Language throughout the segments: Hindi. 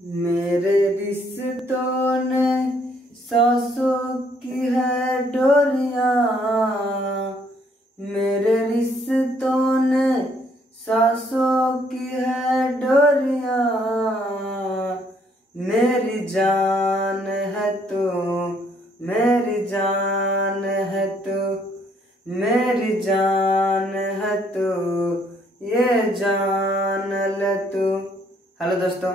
मेरे रिश्तों ने सांसों की है डोरियां, मेरे रिश्तों ने सांसों की है डोरियां, मेरी जान है तू, मेरी जान है तू, मेरी जान है तू, ये जान ले तू। हेलो दोस्तों,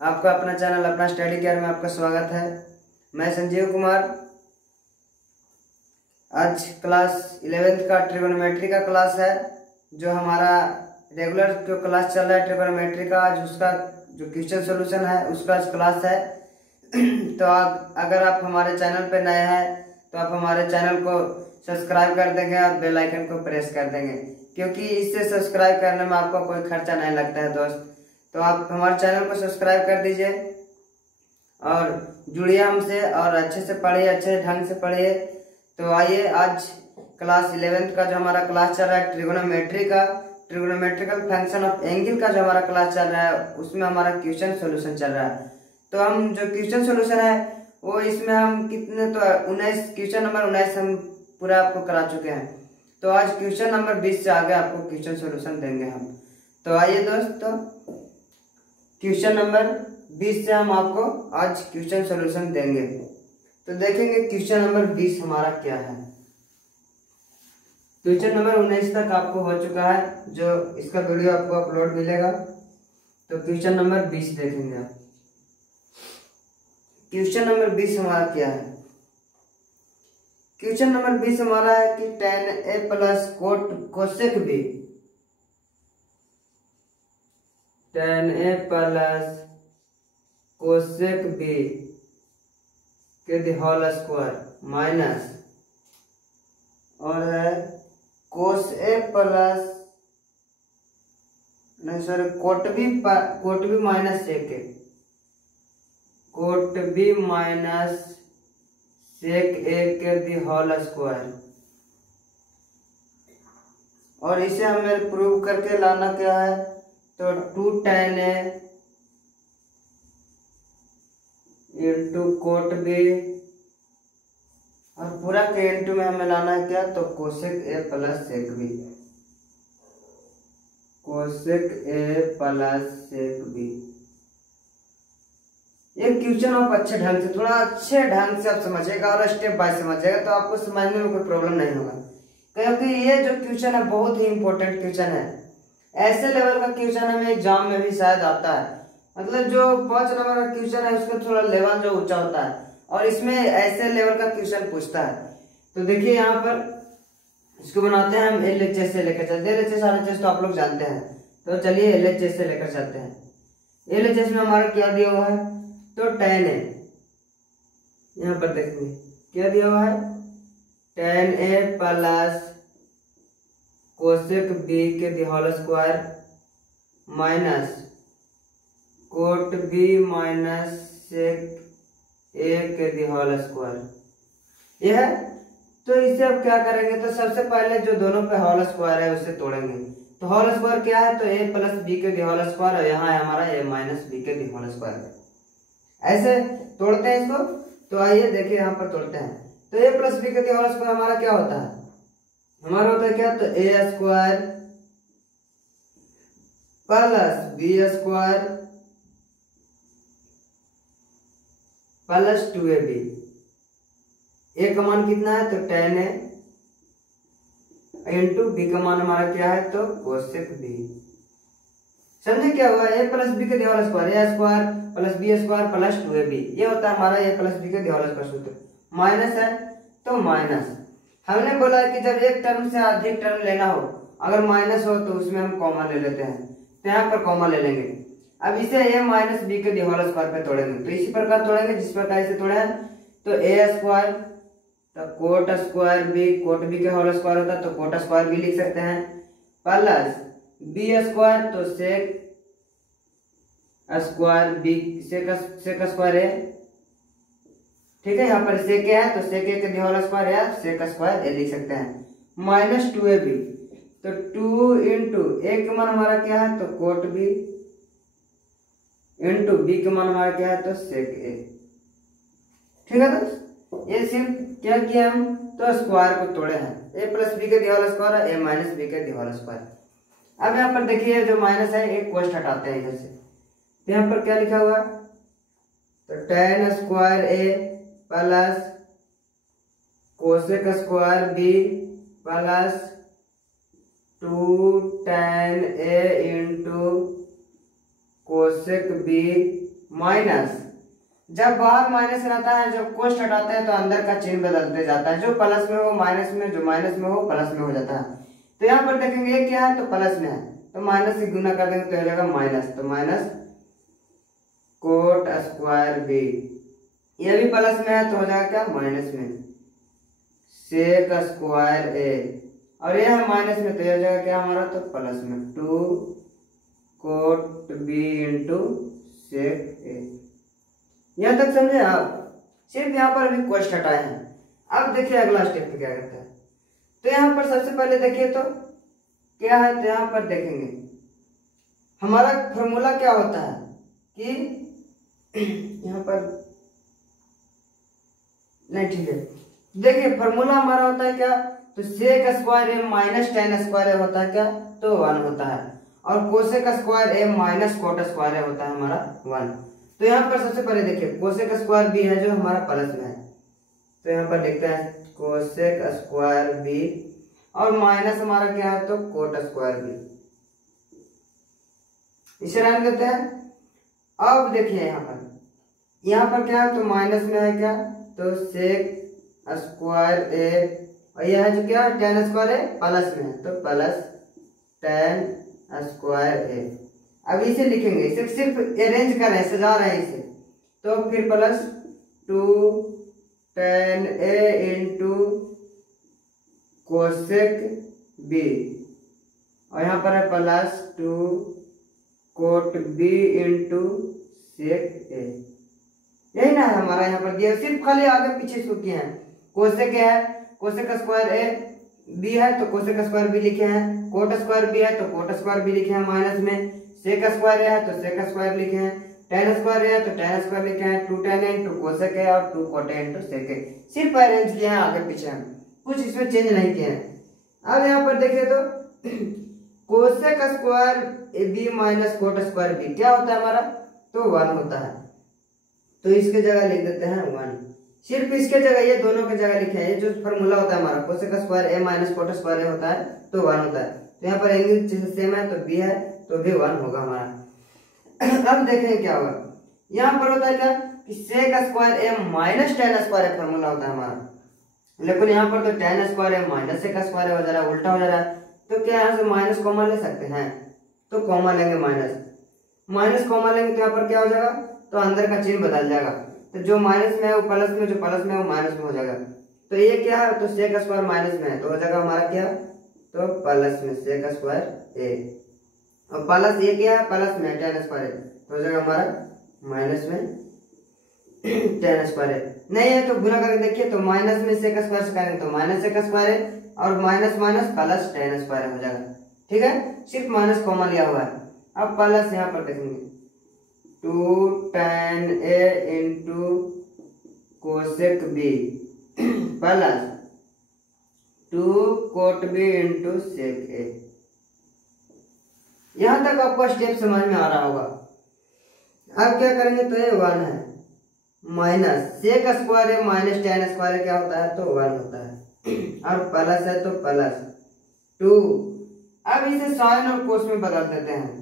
आपका अपना चैनल अपना स्टडी केयर में आपका स्वागत है। मैं संजीव कुमार। आज क्लास 11th का ट्रिगोनोमेट्री का क्लास है, जो हमारा रेगुलर जो क्लास चल रहा है ट्रिगोनोमेट्री का, आज उसका जो क्वेश्चन सॉल्यूशन है उसका आज क्लास है। तो अगर आप हमारे चैनल पे नए हैं तो आप हमारे चैनल को सब्सक्राइब कर देंगे और बेल आइकन को प्रेस कर देंगे, क्योंकि इससे सब्सक्राइब करने में आपको कोई खर्चा नहीं लगता है दोस्त। तो आप हमारे चैनल को सब्सक्राइब कर दीजिए और जुड़िए हमसे और अच्छे से पढ़िए, अच्छे ढंग से पढ़िए। तो आइए, आज क्लास 11th का जो हमारा क्लास चल रहा है ट्रिगोनोमेट्री का, ट्रिगोनोमेट्रिकल फंक्शन ऑफ एंगल का जो हमारा क्लास चल रहा है उसमें हमारा क्वेश्चन सॉल्यूशन चल रहा है। तो हम जो क्वेश्चन सॉल्यूशन है वो इसमें हम कितने, तो 19 क्वेश्चन नंबर 19 हम पूरा आपको करा चुके हैं। तो आज क्वेश्चन नंबर 20 से आगे आपको क्वेश्चन सॉल्यूशन देंगे हम। तो आइए दोस्तों, क्वेश्चन नंबर 20 से हम आपको आज क्वेश्चन सॉल्यूशन देंगे। तो देखेंगे क्वेश्चन नंबर 20 हमारा क्या है। क्वेश्चन नंबर 19 तक आपको हो चुका है, जो इसका वीडियो आपको अपलोड मिलेगा। तो क्वेश्चन नंबर 20 देखेंगे आप। क्वेश्चन नंबर 20 हमारा क्या है। क्वेश्चन नंबर 20 हमारा है कि tan a plus cosec b, tan a plus cosec b के दी होल स्क्वायर माइनस, और है कोस a प्लस नहीं sorry cot B minus sec a, cot B minus sec a के दी होल स्क्वायर। और इसे हमें प्रूव करके लाना क्या है, तो 2 tan a into cot B, और पूरा के इंटू में हमें लाना है क्या, तो cosec a plus sec B, cosec a plus sec B. ये क्वेश्चन आप अच्छे ढंग से, थोड़ा अच्छे ढंग से आप समझिएगा और स्टेप बाय समझिएगा, तो आपको समझने में कोई प्रॉब्लम नहीं होगा, क्योंकि ये जो क्वेश्चन है बहुत ही इंपॉर्टेंट क्वेश्चन है। ऐसे लेवल का क्वेश्चन हमें एग्जाम में भी शायद आता है, मतलब जो 5 नंबर का क्वेश्चन है उसका थोड़ा लेवल जो ऊंचा होता है, और इसमें ऐसे लेवल का क्वेश्चन पूछता है। तो देखिए यहाँ पर इसको बनाते हैं हम LHS से लेकर चलते हैं। LHS RHS तो आप लोग जानते हैं, तो चलिए LHS से लेकर चलते हैं। LHS में हमारा क्या दिया हुआ है, तो tan a, यहाँ पर देखेंगे क्या दिया हुआ है, tan a plus cosec b के the whole square minus cot b minus sec a के दी होल स्क्वायर। यह है। तो इसे अब क्या करेंगे, तो सबसे पहले जो दोनों पे होल स्क्वायर है उसे तोड़ेंगे। तो होल स्क्वायर क्या है, तो a प्लस b के दी होल स्क्वायर, और यहाँ है हमारा a माइनस b के दी होल स्क्वायर। ऐसे तोड़ते हैं इसको। तो आइए देखिए यहाँ पर तोड़ते हैं। तो a प्लस b के दी होल स्क्वायर हमारा क्या होता है, हमारा होता है क्या, तो a square plus b square plus 2ab। a का मान कितना है, तो tan a इंटू b का मान हमारा क्या है, तो कोसेक b। समझे क्या हुआ, a प्लस b के the whole square, a square plus b square plus 2ab, ये होता है हमारा a प्लस b के दी होल स्क्वायर सूत्र। माइनस है तो माइनस, हमने बोला है कि जब एक टर्म से अधिक टर्म लेना हो, अगर माइनस हो तो उसमें हम कॉमा ले लेते हैं, तो यहाँ पर कॉमा ले लेंगे। अब इसे a माइनस b के दी होल स्क्वायर पे तोड़ेंगे, तो इसी प्रकार तोड़ेंगे जिस प्रकार इसे तोड़े हैं। तो a स्क्वायर, तो cot square b, cot b के होल स्क्वायर होता है तो कोट स्क्वायर b लिख सकते हैं, प्लस b स्क्वायर, तो sec square b, sec square a, ठीक है। यहाँ पर सेक a है तो सेक a के दी होल स्क्वायर या सेक स्क्वायर a लिख सकते हैं, माइनस 2ab। तो 2 इंटू a का मान हमारा क्या है, तो कोट b इंटू बी के मान हमारा क्या है तो सेक ए। ठीक है दोस्त, ये सिर्फ क्या किया हम तो स्क्वायर को तोड़े हैं, ए प्लस बी का दिया वाला स्क्वायर है, ए माइनस बी का दिया वाला स्क्वायर। अब यहाँ पर देखिए जो माइनस है एक कोष्ट हटाते हैं इधर से, तो यहाँ पर क्या लिखा हुआ है तो tan square A plus cosec square B plus 2 tan a into cosec B minus, जब बाहर माइनस रहता है जब कोष्ट हटाते हैं तो अंदर का चिन्ह बदलते जाता है, जो प्लस में हो माइनस में, जो माइनस में हो प्लस में हो जाता है। तो यहाँ पर देखेंगे ये क्या है तो प्लस में है, तो माइनस से गुना कर देंगे तो हो जाएगा माइनस, तो माइनस कोट स्क्वायर बी, ये भी प्लस में है तो हो जाएगा क्या माइनस में सेक स्क्वायर ए, और ये है माइनस में तो हो जाएगा क्या हमारा तो प्लस में 2 cot B into sec A. यहाँ तक समझे आप, सिर्फ यहाँ पर भी कोष्ट हटाए हैं। अब देखिए अगला स्टेप पे क्या करता है, तो यहाँ पर सबसे पहले देखिए तो क्या है, तो यहाँ पर देखेंगे हमारा फॉर्मूला क्या होता है कि यहाँ पर नहीं, ठीक है देखिए फॉर्मूला हमारा होता है क्या तो sec square A minus tan square ए होता है क्या तो 1 होता है, और cosec square A minus cot square ए होता है हमारा 1। तो यहाँ पर सबसे पहले देखिए कोसेक स्क्वायर बी है जो हमारा प्लस में है, तो यहाँ पर लिखते हैं कोसेक स्क्वायर बी, और माइनस हमारा क्या है तो कोट स्क्वायर बी, इसे रहने देते हैं। अब देखिए यहाँ पर क्या है तो माइनस में है क्या तो सेक स्क्वायर ए, और यह है जो क्या tan स्क्वायर ए प्लस में है तो प्लस tan स्क्वायर ए। अब इसे लिखेंगे, इसे सिर्फ अरेंज कर रहे हैं, सजा रहे हैं इसे, तो फिर plus 2 tan a into cosec B, और यहाँ पर है plus 2 cot B into sec A. यही ना है हमारा यहाँ पर दिया, सिर्फ खाली आगे पीछे इसको किए हैं। कोसेक है कोसेक स्क्वायर ए बी है तो कोसेक स्क्वायर बी लिखे हैं, कोट स्क्वायर बी है तो कोट स्क्वायर बी लिखे हैं माइनस में, सेक स्क्वायर है तो सेक स्क्वायर लिखे हैं, tan स्क्वायर है तो tan स्क्वायर लिखे हैं, 2 tan इंटू कोसेक है और 2 कोट इंटू सेक है। सिर्फ अरेंज किए हैं आगे पीछे, हम कुछ इसमें चेंज नहीं किए हैं। अब यहाँ पर देखिए तो cosec square B minus cot square B क्या होता है हमारा तो 1 होता है, तो इसके जगह लिख देते हैं 1, सिर्फ इसके जगह, ये दोनों के जगह लिखे हैं। जो फॉर्मूला होता है हमारा cosec square A minus cot square ए होता है तो 1 होता है, तो यहाँ पर एंगल सेम है तो बी है तो भी 1 होगा हमारा। अब देखें क्या होगा, यहाँ पर होता है क्या कि sec square A minus tan square a formula होता है हमारा, लेकिन यहाँ पर तो tan square A minus sec square हो जा रहा है, उल्टा हो जा रहा है, तो क्या यहाँ से माइनस कॉमन ले सकते हैं, तो कॉमन लेंगे माइनस कॉमन लेंगे तो यहाँ पर क्या हो जाएगा तो अंदर का चिन्ह बदल जाएगा, तो जो माइनस में है वो प्लस में, जो प्लस में है वो माइनस में हो जाएगा। तो ये क्या है तो सेक स्क्वायर माइनस में है तो हो जाएगा हमारा क्या तो प्लस में सेक स्क्वायर ए, और प्लस ये क्या है प्लस में tan स्क्वायर ए तो हो जाएगा हमारा माइनस में tan स्क्वायर ए। नहीं है तो गुना करके देखिए तो माइनस में सेक स्क्वायर से करेंगे तो माइनस सेक स्क्वायर ए, और minus minus plus tan square हो जाएगा। ठीक है, सिर्फ माइनस कॉमन लिया हुआ है। अब प्लस यहाँ पर देखेंगे 2 tan a into cosec B plus 2 cot B into sec A. यहां तक आपको स्टेप समझ में आ रहा होगा। अब क्या करेंगे तो ये 1 है minus sec square A minus tan square क्या होता है तो 1 होता है, और प्लस है तो प्लस 2। अब इसे साइन और कोस में बदल देते हैं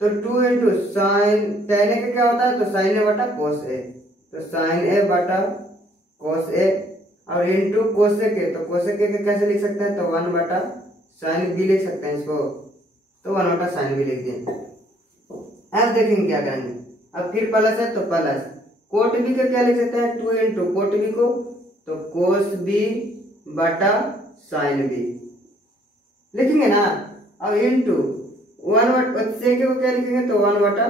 तो 2 इंटू साइन tan ए का क्या होता है तो साइन ए बटा कोस ए, तो साइन ए बटा कोस ए, और इंटू कोसेक ए, तो कोसेक ए कैसे लिख सकते हैं तो 1 बटा साइन बी लिख सकते हैं इसको, तो 1 बटा साइन बी लिख दिए। अब देखेंगे क्या करेंगे, अब फिर प्लस है तो प्लस कोट बी का क्या लिख सकते हैं 2 इंटू कोट बी को तो कोस बी बटा साइन बी लिखेंगे ना, अब इंटू 1 बटा सेक को क्या लिखेंगे तो 1 बटा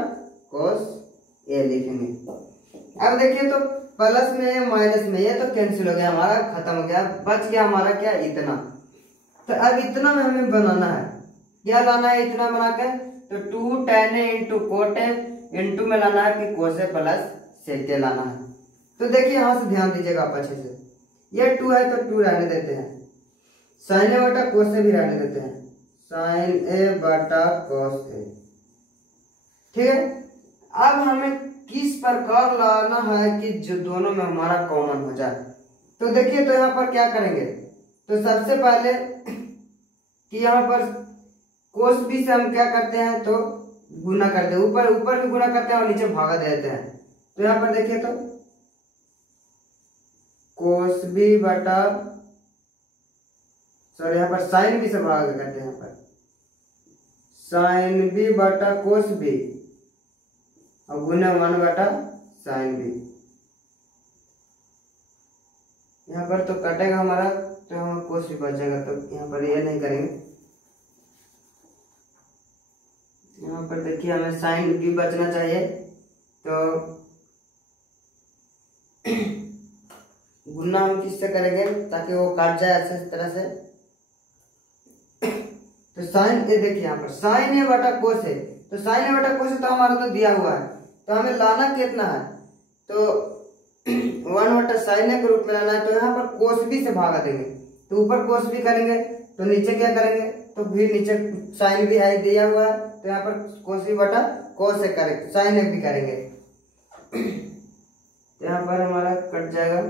कोस ए लिखेंगे। अब देखिए तो प्लस में माइनस में ये तो कैंसिल हो गया हमारा, खत्म हो गया, बच गया हमारा क्या इतना। तो अब इतना में हमें बनाना है, क्या लाना है इतना बना के तो 2 tan a into cot A into में लाना है कि कोस ए प्लस सेक ए लाना है। तो देखिए यहाँ से ध्यान दीजिएगा आप अच्छे से, ये 2 है तो 2 रहने देते हैं, साइन ए बटा कोस ए भी रहने देते हैं, साइन ए बटा कोस ए। ठीक है, अब हमें किस प्रकार लाना है कि जो दोनों में हमारा कॉमन हो जाए। तो देखिए तो यहाँ पर क्या करेंगे, तो सबसे पहले कि यहाँ पर कोस बी से हम क्या करते हैं तो गुना करते हैं, ऊपर ऊपर भी गुना करते हैं और नीचे भागा दे देते हैं। तो यहाँ पर देखिए तो कोस बी बटा सॉरी यहाँ पर साइन बी से भागा करते हैं, यहाँ पर साइन बी बटा कोस बी और गुना 1 बटा साइन बी। यहाँ पर तो कटेगा हमारा तो हम कोस भी बच जाएगा, तो यहाँ पर ये नहीं करेंगे। यहाँ पर देखिए हमें साइन बी बचना चाहिए, तो गुना हम किससे करेंगे ताकि वो काट जाए अच्छे तरह से। तो साइन ए देखिए यहाँ पर साइन ए बटा कोस है, तो साइन ए बटा कोस तो हमारा तो दिया हुआ है, तो हमें लाना कितना है तो 1 बटा साइन ए के रूप में लाना है। तो यहाँ पर कोस बी से भागा देंगे, तो ऊपर कोस बी करेंगे तो नीचे क्या करेंगे, तो फिर नीचे साइन बी है दिया हुआ है, तो यहाँ पर कोस बी बटा कोस ए करेंगे, साइन ए भी करेंगे। यहाँ पर हमारा कट जाएगा,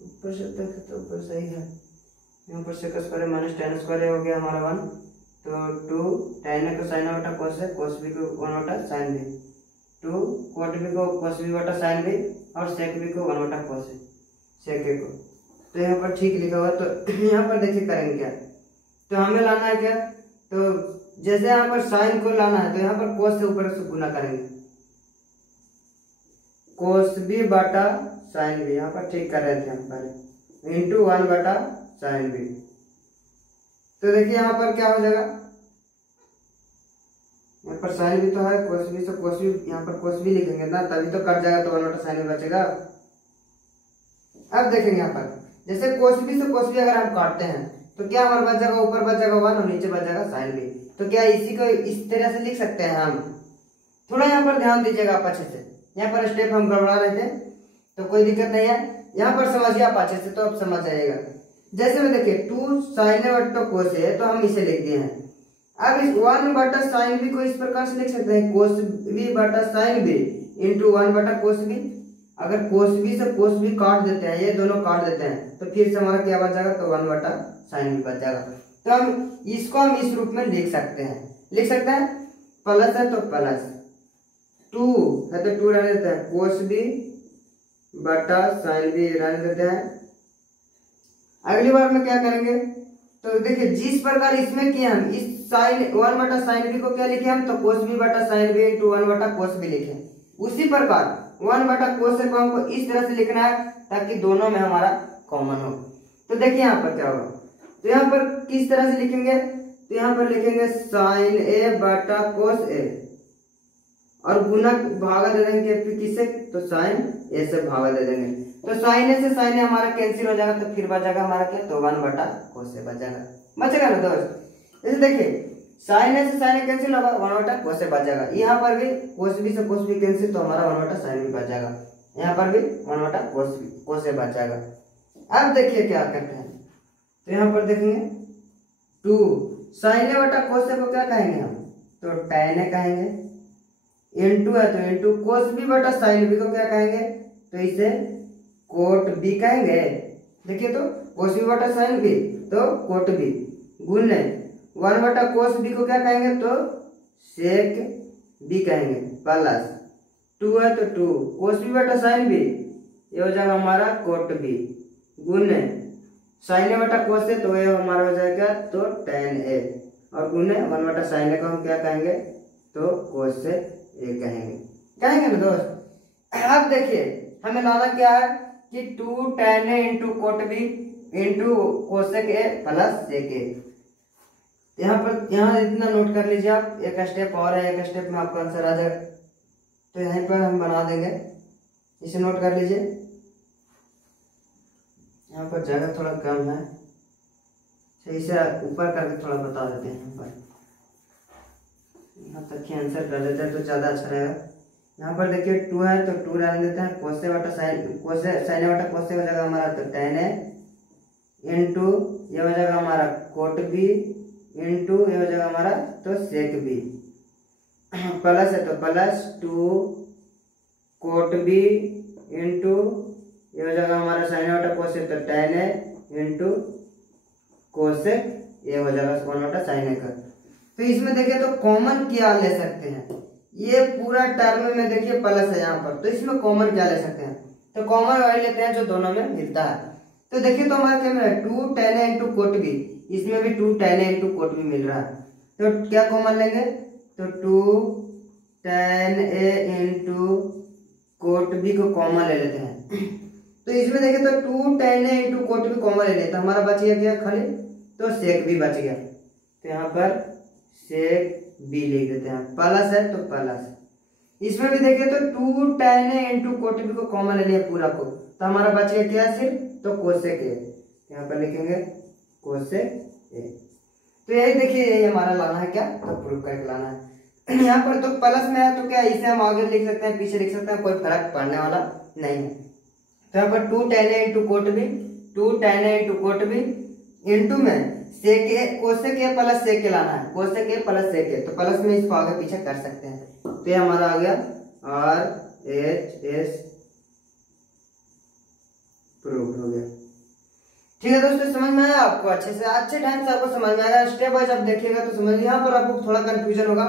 ऊपर से देखे तो ऊपर सही है, यहाँ पर sec square minus tan square हो गया हमारा 1, तो 2 tan ए को साइन बटा कोस है, कोस बी को 1 बटा साइन बी, 2 कोट बी को कोस बी बटा साइन बी और सेक बी को 1 बटा कोस है सेक ए को। तो यहाँ पर ठीक लिखा हुआ। तो यहाँ पर देखिए करेंगे क्या, तो हमें लाना है क्या, तो जैसे यहाँ पर साइन को लाना है तो यहाँ पर कोस से ऊपर से गुना करेंगे, कोस बी बटा साइन बी, यहाँ पर ठीक कर रहे थे हम पहले, इंटू 1 बटा साइन बी। तो देखिए यहाँ पर क्या हो जाएगा, यहाँ पर साइन बी तो है, कोस बी से कोस बी, यहाँ पर कोस बी लिखेंगे ना तभी तो कट जाएगा, तो 1 बटा साइन बी बचेगा। अब देखेंगे यहाँ पर जैसे कोस बी से कोस बी अगर हम काटते हैं तो क्या हमारे बच जाएगा, ऊपर बच जाएगा 1 और नीचे बच जाएगा साइन बी। तो क्या इसी को इस तरह से लिख सकते हैं हम, थोड़ा यहाँ पर ध्यान दीजिएगा आप अच्छे से, यहाँ पर स्टेप हम गड़बड़ा रहे थे तो कोई दिक्कत नहीं है, यहाँ पर समझिए आप अच्छे से, तो आप समझ जाइएगा। जैसे में देखिए 2 साइन ए बटा कोस है तो हम इसे लिख दिए हैं। अब इस 1 बटा साइन बी को इस प्रकार से लिख सकते हैं, कोस बी बटा साइन बी इंटू 1 बटा कोस बी। अगर कोस बी से कोस बी काट देते हैं, ये दोनों काट देते हैं, तो फिर से हमारा क्या बच जाएगा, तो 1 बटा साइन बी बच जाएगा। तो हम इसको हम इस रूप में लिख सकते हैं, प्लस है तो प्लस 2 है तो 2 रहने देते हैं, कोस बी बटा साइन बी रहने देते हैं। अगली बार में क्या करेंगे, तो देखिए जिस प्रकार इसमें किए हम इस साइन 1 बटा साइन बी को क्या लिखे हम, तो कोस बी बटा साइन बी इंटू 1 बटा कोस बी लिखे। उसी प्रकार 1 बटा कोस ए को हमको इस तरह से लिखना है ताकि दोनों में हमारा कॉमन हो। तो देखिए यहाँ पर क्या होगा, तो यहाँ पर किस तरह से लिखेंगे, तो यहाँ पर लिखेंगे साइन ए बटा कोस ए और गुना भागा दे देंगे फिर किससे, तो साइन ए से भागा दे देंगे। तो साइन ए से साइन ए हमारा कैंसिल हो जाएगा, तो फिर बच जाएगा हमारा क्या, तो 1 बटा कोस ए बचेगा ना दोस्त। जैसे देखिए साइन ए से साइन ए कैंसिल होगा, 1 बटा कोस ए बच जाएगा। यहाँ पर भी कोस बी से कोस बी कैंसिल, तो हमारा 1 बटा साइन बी बच जाएगा। यहाँ पर भी 1 बटा कोस ए बच जाएगा। अब देखिए क्या करते हैं, तो यहाँ पर देखेंगे 2 साइन ए बटा कोस ए को क्या कहेंगे हम, तो tan ए कहेंगे, इंटू है तो इंटू कोस बी बटा साइन बी को क्या कहेंगे, तो इसे कोट बी कहेंगे। देखिए तो कोस बी बटा साइन बी तो कोट बी, गुने 1 बटा कोस बी को क्या कहेंगे, तो सेक बी कहेंगे, प्लस 2 है तो 2 कोस बी बटा साइन बी, ये हो जाएगा हमारा कोट बी, गुने साइन ए बटा कोस ए, तो ये हमारा हो जाएगा तो tan ए, और गुने 1 बटा साइन ए को हम क्या कहेंगे, तो कोस ए कहेंगे ना दोस्त। अब देखिए हमें लाना क्या है कि 2 tan A into cot B into cosec A plus sec A. यहाँ इतना नोट कर लीजिए आप, एक स्टेप और है, एक स्टेप में आपका आंसर आ जाएगा। तो यहीं पर हम बना देंगे, इसे नोट कर लीजिए। यहाँ पर जगह थोड़ा कम है, इसे ऊपर करके थोड़ा बता देते हैं। यहाँ तक ही आंसर कर देते हैं तो ज़्यादा अच्छा रहेगा। यहाँ पर देखिए 2 है तो 2 रहने देते हैं। कोसे बटा साइन, कोसे साइन बटा कोसे हो जाएगा हमारा तो tan है, इंटू ये हो जाएगा हमारा कोट बी, इंटू ये हो जाएगा हमारा तो सेक बी, प्लस है तो प्लस 2 कोट बी, इंटू ये हो जाएगा हमारा साइन बटा कोसे तो tan है, इंटू कोसेक ये हो जाएगा 1 बटा साइन ए का। तो इसमें देखिए तो कॉमन क्या ले सकते हैं, ये पूरा टर्म में देखिए प्लस है यहाँ पर, तो इसमें कॉमन क्या ले सकते हैं, तो कॉमन वही लेते हैं जो दोनों में मिलता है। तो देखिए तो हमारा क्या मिल रहा है 2 tan a into cot B, इसमें भी 2 tan a into cot B मिल रहा है। तो क्या कॉमन लेंगे, तो 2 tan a into cot B को कॉमन ले लेते हैं। तो इसमें देखें तो 2 tan a into cot B common ले लेते हैं, हमारा बच गया क्या खाली, तो सेक बी बच गया। तो यहाँ पर सेक बी लिख देते हैं, प्लस है तो प्लस। इसमें भी देखें तो 2 tan a into cot B को कॉमन ले लिया पूरा को, तो हमारा बच गया क्या सिर्फ, तो कोसेक ए। यहाँ पर लिखेंगे कोसेक ए। तो यही देखिए यही हमारा लाना है क्या, तो प्रूफ करके लाना है। यहाँ पर तो प्लस में है तो क्या इसे हम आगे लिख सकते हैं पीछे लिख सकते हैं, कोई फर्क पड़ने वाला नहीं है। तो यहाँ पर 2 tan a into cot B, 2 tan a into cot B into में sec A, cosec A plus sec ए लाना है, कोसेक ए प्लस सेक ए, तो प्लस में इसको आगे पीछे कर सकते हैं। तो ये हमारा आ गया RHS प्रूफ हो गया। ठीक है दोस्तों, समझ में आया आपको, अच्छे से अच्छे टाइम से आपको समझ में आएगा। स्टेप वाइज आप देखिएगा तो समझ, यहाँ पर आपको थोड़ा कंफ्यूजन होगा।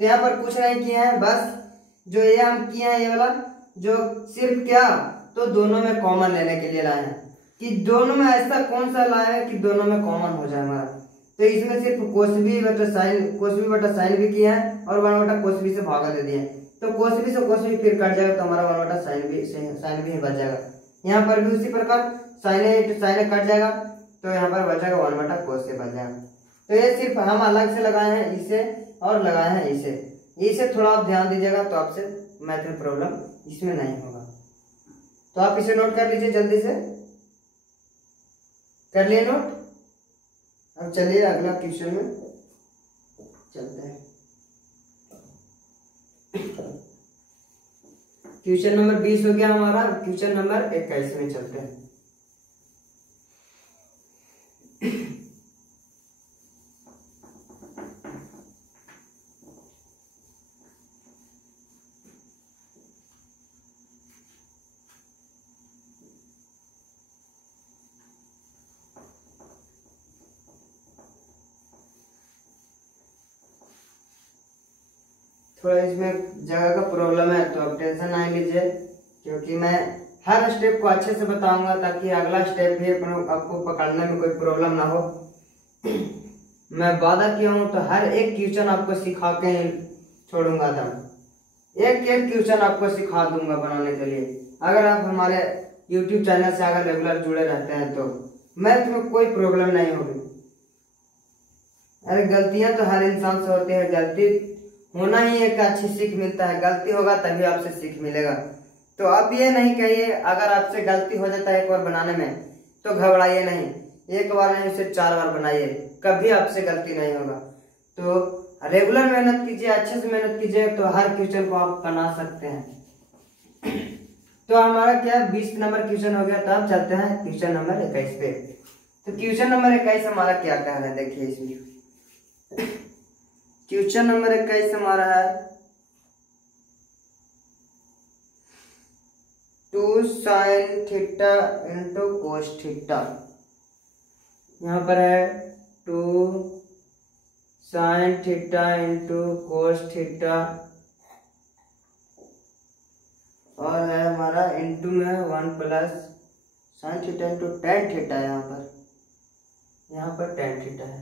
तो यहाँ पर कुछ नहीं किए हैं, बस जो ये हम किए हैं ये वाला जो सिर्फ क्या, तो दोनों में कॉमन लेने के लिए लाए हैं कि दोनों में ऐसा कौन सा लाया है कि दोनों में कॉमन हो जाए हमारा। तो इसमें सिर्फ कोस बी बटा साइन भी किया है और 1 बटा कोस बी से भागा दे दिए। तो कोस बी से कोस बी फिर कट जाएगा तो हमारा 1 बटा साइन भी ही बच जाएगा। यहाँ पर भी उसी प्रकार साइन ए कट जाएगा तो यहाँ पर बचेगा 1 बटा कोस से बच जाएगा। तो ये सिर्फ हम अलग से लगाए हैं इसे और लगाए हैं इसे थोड़ा आप ध्यान दीजिएगा तो आपसे मैथ में प्रॉब्लम इसमें नहीं होगा। तो आप इसे नोट कर लीजिए, जल्दी से कर लिए नोट। अब चलिए अगला क्वेश्चन में चलते हैं। क्वेश्चन नंबर 20 हो गया हमारा, क्वेश्चन नंबर 21 में चलते हैं। थोड़ा इसमें जगह का प्रॉब्लम है तो आप टेंशन नहीं लीजिए, क्योंकि मैं हर स्टेप को अच्छे से बताऊंगा ताकि अगला स्टेप भी आपको पकड़ने में कोई प्रॉब्लम ना हो। मैं वादा किया हूँ तो हर एक क्वेश्चन आपको सिखा के छोड़ूंगा था, एक क्वेश्चन आपको सिखा दूंगा बनाने के लिए। अगर आप हमारे YouTube चैनल से अगर रेगुलर जुड़े रहते हैं तो मैथ में कोई प्रॉब्लम नहीं होगी। अरे गलतियां तो हर इंसान से होती है, गलती होना ही एक अच्छी सीख मिलता है, गलती होगा तभी आपसे सीख मिलेगा। तो आप ये नहीं कहिए अगर आपसे गलती हो जाता है एक बार बनाने में तो घबराइए नहीं, एक बार नहीं उसे 4 बार बनाइए, कभी आपसे गलती नहीं होगा। तो रेगुलर मेहनत कीजिए, अच्छे से मेहनत कीजिए तो हर क्वेश्चन को आप बना सकते हैं। तो हमारा क्या 20 नंबर क्वेश्चन हो गया, तो अब चलते हैं क्वेश्चन नंबर 21 पे। तो क्वेश्चन नंबर 21 हमारा क्या कह रहा है, देखिए इसमें क्वेश्चन नंबर 21 हमारा है 2 sin theta into cos theta. यहाँ पर है 2 sin theta into cos theta और है हमारा इंटू में 1 plus sin theta into tan theta. यहाँ पर tan थीटा है,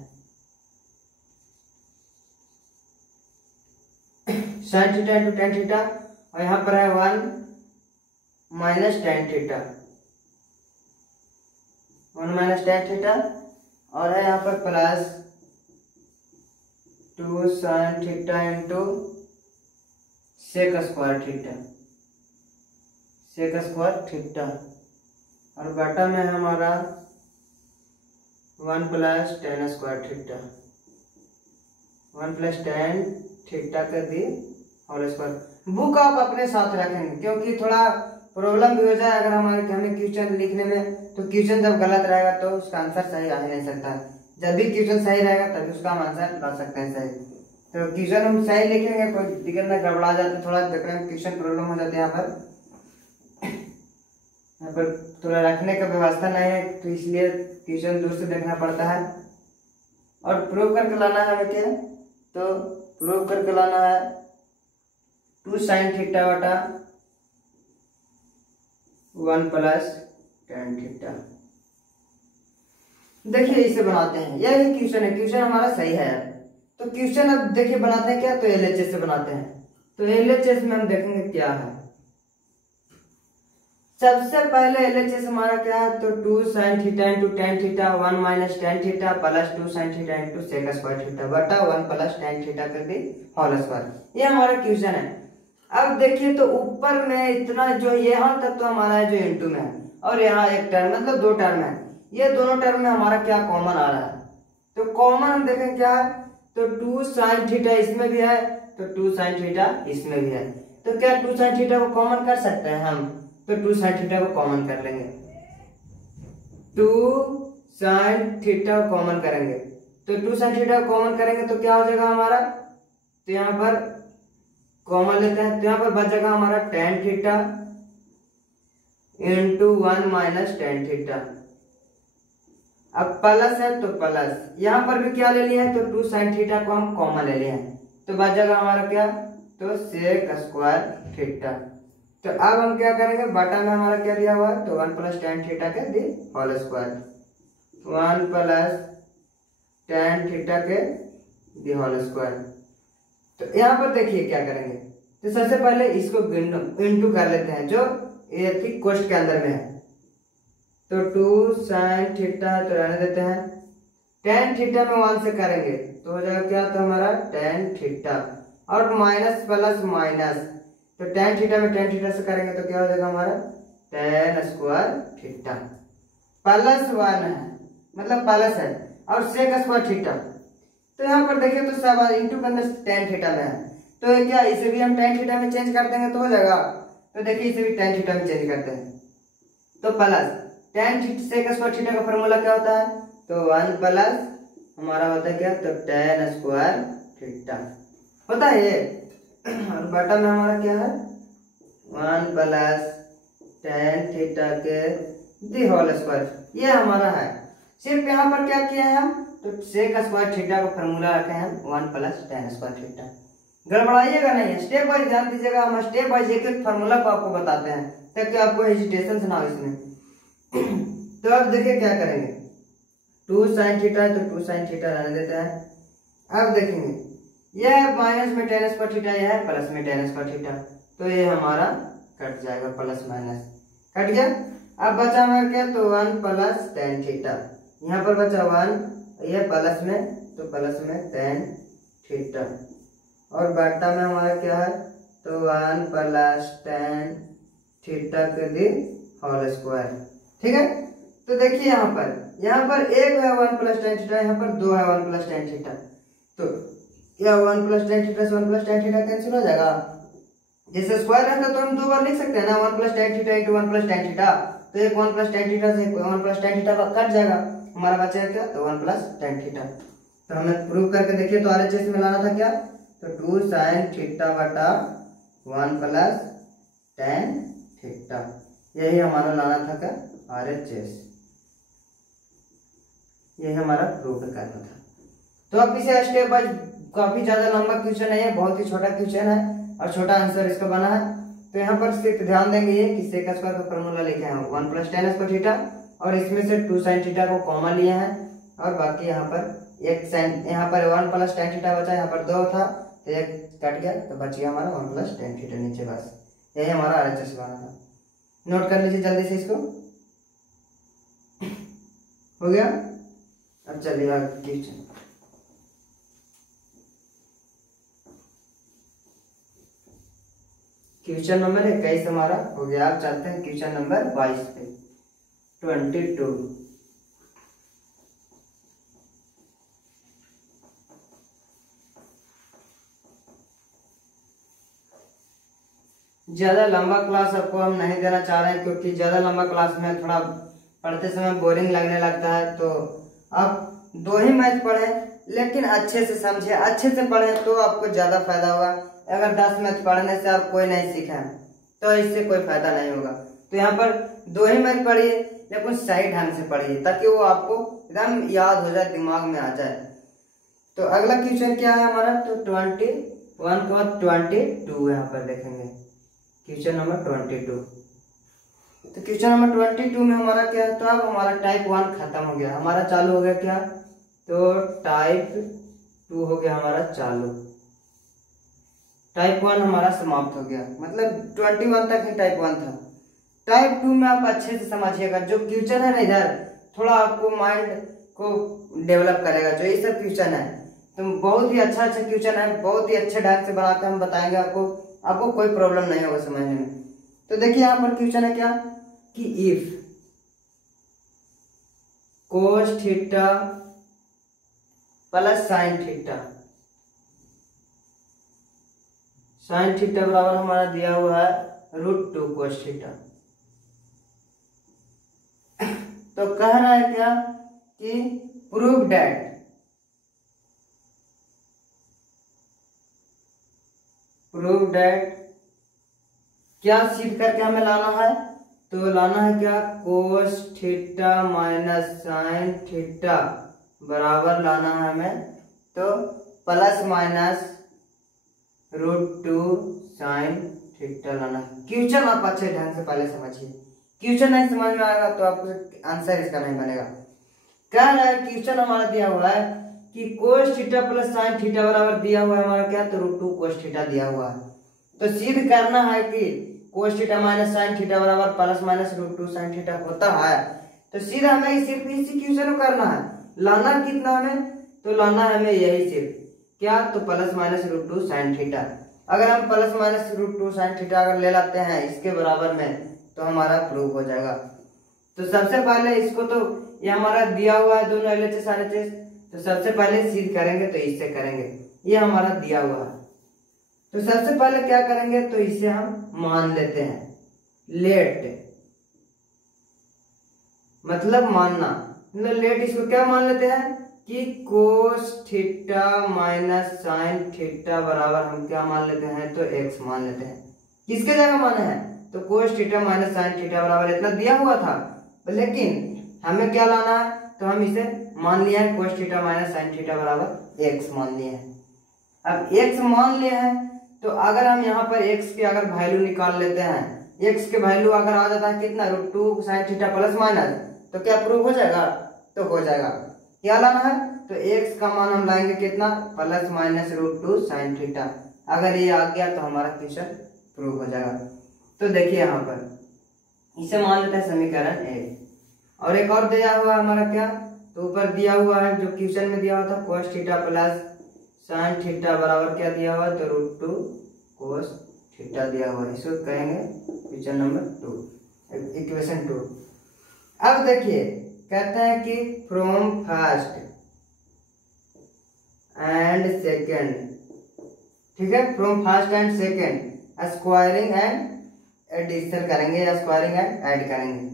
sin theta into tan theta और यहाँ पर है 1 minus tan theta, 1 minus tan theta और है यहाँ पर plus 2 sin theta into sec square theta, sec square theta, और बटा में हमारा 1 + tan square theta, 1 + tan theta कर दी होल स्क्वायर। बुक आप अपने साथ रखेंगे क्योंकि थोड़ा प्रॉब्लम भी हो जाए अगर हमें क्वेश्चन लिखने में, तो क्वेश्चन जब गलत रहेगा तो उसका आंसर सही आ ही नहीं सकता। जब भी क्वेश्चन सही रहेगा तभी उसका हम आंसर ला सकते हैं सही। तो क्वेश्चन हम सही लिखेंगे, कोई दिक्कत ना, गड़बड़ा जाते थोड़ा देखने में क्वेश्चन प्रॉब्लम हो जाते हैं। यहाँ पर थोड़ा रखने का व्यवस्था नहीं है तो इसलिए क्वेश्चन दूर से देखना पड़ता है। और प्रूव करके लाना है हमें क्या, तो प्रूव करके लाना है 2 sin थीटा बटा 1 + tan थीटा। देखिए इसे बनाते हैं, यही क्वेश्चन है, क्वेश्चन हमारा सही है। तो क्वेश्चन अब देखिए बनाते हैं क्या, तो एलएचएस से बनाते हैं। तो एलएचएस में हम देखेंगे क्या है। सबसे पहले एलएचएस हमारा क्या है, तो 2 sin theta into tan theta 1 - tan theta plus 2 sin theta into sec square theta बटा 1 + tan थीटा कर दी होल स्क्वायर। ये हमारा क्वेश्चन है। अब देखिए तो ऊपर में इतना जो यहाँ तक तो हमारा है जो इंटू में है, और यहाँ एक टर्म मतलब 2 टर्म है, ये दोनों टर्म में हमारा क्या कॉमन आ रहा है। तो कॉमन हम देखें क्या है, तो 2 sin थीटा इसमें भी है, तो 2 sin थीटा इसमें भी है। तो क्या 2 sin थीटा को कॉमन कर सकते हैं हम, तो 2 sin थीटा को कॉमन कर लेंगे, 2 sin थीटा को कॉमन करेंगे। तो 2 sin थीटा को कॉमन करेंगे तो क्या हो जाएगा हमारा, तो यहाँ पर कॉमन लेते हैं, तो यहाँ पर बच जाएगा हमारा tan theta into 1 - tan theta. अब प्लस है तो प्लस, यहाँ पर भी क्या ले लिया है, तो 2 sin थीटा को हम कॉमन ले लिया है, तो बच जाएगा हमारा क्या, तो सेक स्क्वायर थीटा। तो अब हम क्या करेंगे, बटा में हमारा क्या दिया हुआ है, तो 1 + tan थीटा के the whole square, 1 + tan theta के दी होल स्क्वायर। तो यहाँ पर देखिए क्या करेंगे, तो सबसे पहले इसको इंटू कर लेते हैं जो ये थी कोष्ठ के अंदर में है। तो 2 sin थीटा तो रहने देते हैं, tan थीटा में 1 से करेंगे तो हो जाएगा क्या, तो हमारा tan थीटा, और माइनस प्लस माइनस, तो tan थीटा में tan थीटा से करेंगे तो क्या हो जाएगा हमारा tan स्क्वायर थीटा, प्लस 1 है मतलब प्लस है, और सेक स्क्वायर थीटा। तो यहाँ पर देखिए तो सब इंटू करने tan थीटा में है, तो ये क्या, इसे भी हम tan थीटा में चेंज कर देंगे तो हो जाएगा। तो देखिए इसे भी tan थीटा में चेंज करते हैं, तो plus tan theta sec square theta का फॉर्मूला क्या होता है, तो 1 प्लस हमारा होता है क्या, तो tan स्क्वायर थीटा होता है ये, और बटा में हमारा क्या है 1 + tan थीटा के दी होल स्क्वायर, ये हमारा है। सिर्फ यहाँ पर क्या किया है हम, तो सेक स्क्वायर थीटा का फॉर्मूला रखे हैं 1 + tan स्क्वायर थीटा। गड़बड़ाइएगा नहीं है, स्टेप वाइज ध्यान दीजिएगा, हम स्टेप वाइज एक एक फॉर्मूला को आपको बताते हैं ताकि आपको हेजिटेशन ना हो इसमें। तो अब देखिए क्या करेंगे, 2 sin थीटा है तो 2 sin थीटा रहने देते हैं। अब देखेंगे यह माइनस में tan स्क्वायर थीटा, यह है प्लस में tan स्क्वायर थीटा, तो ये हमारा कट जाएगा, प्लस माइनस कट गया। अब बचा हमारा क्या, तो 1 + tan थीटा, यहाँ पर बचा 1, ये प्लस में तो प्लस में tan थीटा, और बटा में हमारा क्या है, तो 1 + tan थीटा के दी होल स्क्वायर। ठीक है, तो देखिए यहाँ पर एक है 1 + tan थीटा, यहाँ पर 2 है 1 + tan थीटा, तो यह 1 + tan थीटा से 1 + tan थीटा कैंसिल हो जाएगा। जैसे स्क्वायर रहता तो हम 2 बार लिख सकते हैं ना, 1 + tan theta into 1 + tan theta, तो एक 1 + tan थीटा से 1 + tan थीटा कट जाएगा, हमारा बचेगा क्या, तो 1 + tan थीटा। तो हमें प्रूव करके देखिए, तो आरएचएस में लाना था क्या, तो 2 sin थीटा बटा 1 + tan थीटा, यही हमारा लाना था क्या, आरएचएस, यही हमारा प्रूव करना था। तो अब इसे स्टेप बाय, काफी ज्यादा लंबा क्वेश्चन है, बहुत ही छोटा क्वेश्चन है और छोटा आंसर इसका बना है। तो यहाँ पर सिर्फ ध्यान देंगे ये कि सेक स्क्वायर का फॉर्मूला लिखे हैं 1 + tan स्क्वायर थीटा, और इसमें से 2 sin थीटा को कॉमन लिए हैं, और बाकी यहाँ पर एक sin, यहाँ पर 1 + tan थीटा बचा, यहाँ पर 2 था तो एक कट गया, तो बच गया हमारा 1 + tan थीटा नीचे, बस यही हमारा आरएचएस बना था। नोट कर लीजिए जल्दी से इसको, हो गया। अब चलिए आगे क्वेश्चन। क्वेश्चन नंबर 21 हमारा हो गया। आप चलते हैं क्वेश्चन नंबर 22 पे। 22 ज्यादा लंबा क्लास आपको हम नहीं देना चाह रहे हैं, क्योंकि ज्यादा लंबा क्लास में थोड़ा पढ़ते समय बोरिंग लगने लगता है। तो आप 2 ही मैथ पढ़ें, लेकिन अच्छे से समझे, अच्छे से पढ़ें तो आपको ज्यादा फायदा होगा। अगर 10 मैथ पढ़ने से आप कोई नहीं सीखा तो इससे कोई फायदा नहीं होगा। तो यहाँ पर 2 ही मैथ पढ़िए, लेकिन सही ढंग से पढ़िए ताकि वो आपको एकदम याद हो जाए, दिमाग में आ जाए। तो अगला क्वेश्चन क्या है हमारा, तो 21 के बाद 22 यहाँ पर देखेंगे क्वेश्चन नंबर 22। तो क्वेश्चन नंबर 22 में हमारा क्या है, तो अब हमारा टाइप 1 खत्म हो गया, हमारा चालू हो गया क्या, तो टाइप 2 हो गया हमारा चालू। टाइप 1 हमारा समाप्त हो गया, मतलब 21 तक ही टाइप 1 था। टाइप 2 में आप अच्छे से समझिएगा, जो क्वेश्चन है ना इधर थोड़ा आपको माइंड को डेवलप करेगा। जो ये सब क्वेश्चन है तो बहुत ही अच्छा क्वेश्चन है, बहुत ही अच्छे ढंग से बनाते हम बताएंगे आपको कोई प्रॉब्लम नहीं होगा समझने में। तो देखिए यहाँ पर क्वेश्चन है क्या कि if cos theta plus sine theta, sign theta बराबर हमारा दिया हुआ है √2 कोस थीटा। तो कह रहा है क्या कि प्रूव दैट क्या सिद्ध करके हमें लाना है, तो लाना है क्या, कोस थीटा माइनस साइन थीटा बराबर लाना है हमें, तो प्लस माइनस √2 साइन थीटा लाना है। क्वेश्चन आप अच्छे ढंग से पहले समझिए, क्वेश्चन नहीं समझ में आएगा तो आपको आंसर इसका नहीं बनेगा। कह रहा है क्वेश्चन हमारा दिया हुआ है कि cos theta plus sign theta बराबर दिया हुआ है हमारा क्या, तो √2 कोस थीटा दिया हुआ है। तो सिद्ध करना है कि कोस थीटा माइनस साइन थीटा बराबर प्लस माइनस √2 साइन थीटा होता है। तो सिर्फ हमें सिर्फ इसी क्वेश्चन को करना है, लाना कितना हमें, तो लाना है हमें यही सिर्फ क्या, तो प्लस माइनस √2 साइन थीटा। अगर हम प्लस माइनस √2 साइन थीटा अगर ले लाते हैं इसके बराबर में तो हमारा प्रूव हो जाएगा। तो सबसे पहले इसको, तो ये हमारा दिया हुआ है दोनों LHS RHS, तो सबसे पहले सिद्ध करेंगे तो इससे करेंगे, ये हमारा दिया हुआ है। तो सबसे पहले क्या करेंगे, तो इसे हम मान लेते हैं, लेट मतलब मानना, मतलब लेट इसको क्या मान लेते हैं कि कोस थीटा माइनस साइन थीटा बराबर हम क्या मान लेते हैं, तो x मान लेते हैं। किसके जगह माने हैं, तो कोस थीटा माइनस साइन थीटा बराबर इतना दिया हुआ था, लेकिन हमें क्या लाना है, तो हम इसे मान लिया है कोस थीटा माइनस साइन थीटा बराबर x मान लिए हैं। अब x मान लिए हैं, तो अगर हम यहाँ पर x के अगर वैल्यू निकाल लेते हैं, x के वैल्यू अगर आ जाता है कितना, √2 साइन थीटा प्लस माइनस, तो क्या प्रूव हो जाएगा, तो हो जाएगा। क्या लाना है, तो x का मान हम लाएंगे कितना, प्लस माइनस √2 साइन थीटा। अगर ये आ गया तो हमारा क्वेश्चन प्रूव हो जाएगा। तो देखिए यहाँ पर इसे मान लेते हैं समीकरण A, और एक और दिया हुआ हमारा क्या, तो ऊपर दिया हुआ है जो क्वेश्चन में दिया हुआ था cos theta plus sign theta बराबर क्या दिया हुआ है, तो √2 कोस थीटा दिया हुआ है। इसको कहेंगे क्वेश्चन नंबर 2, इक्वेशन 2। अब देखिए कहते हैं कि फ्रॉम फर्स्ट एंड सेकेंड, ठीक है, from first and second squaring and addition करेंगे या स्क्वायरिंग एंड ऐड करेंगे।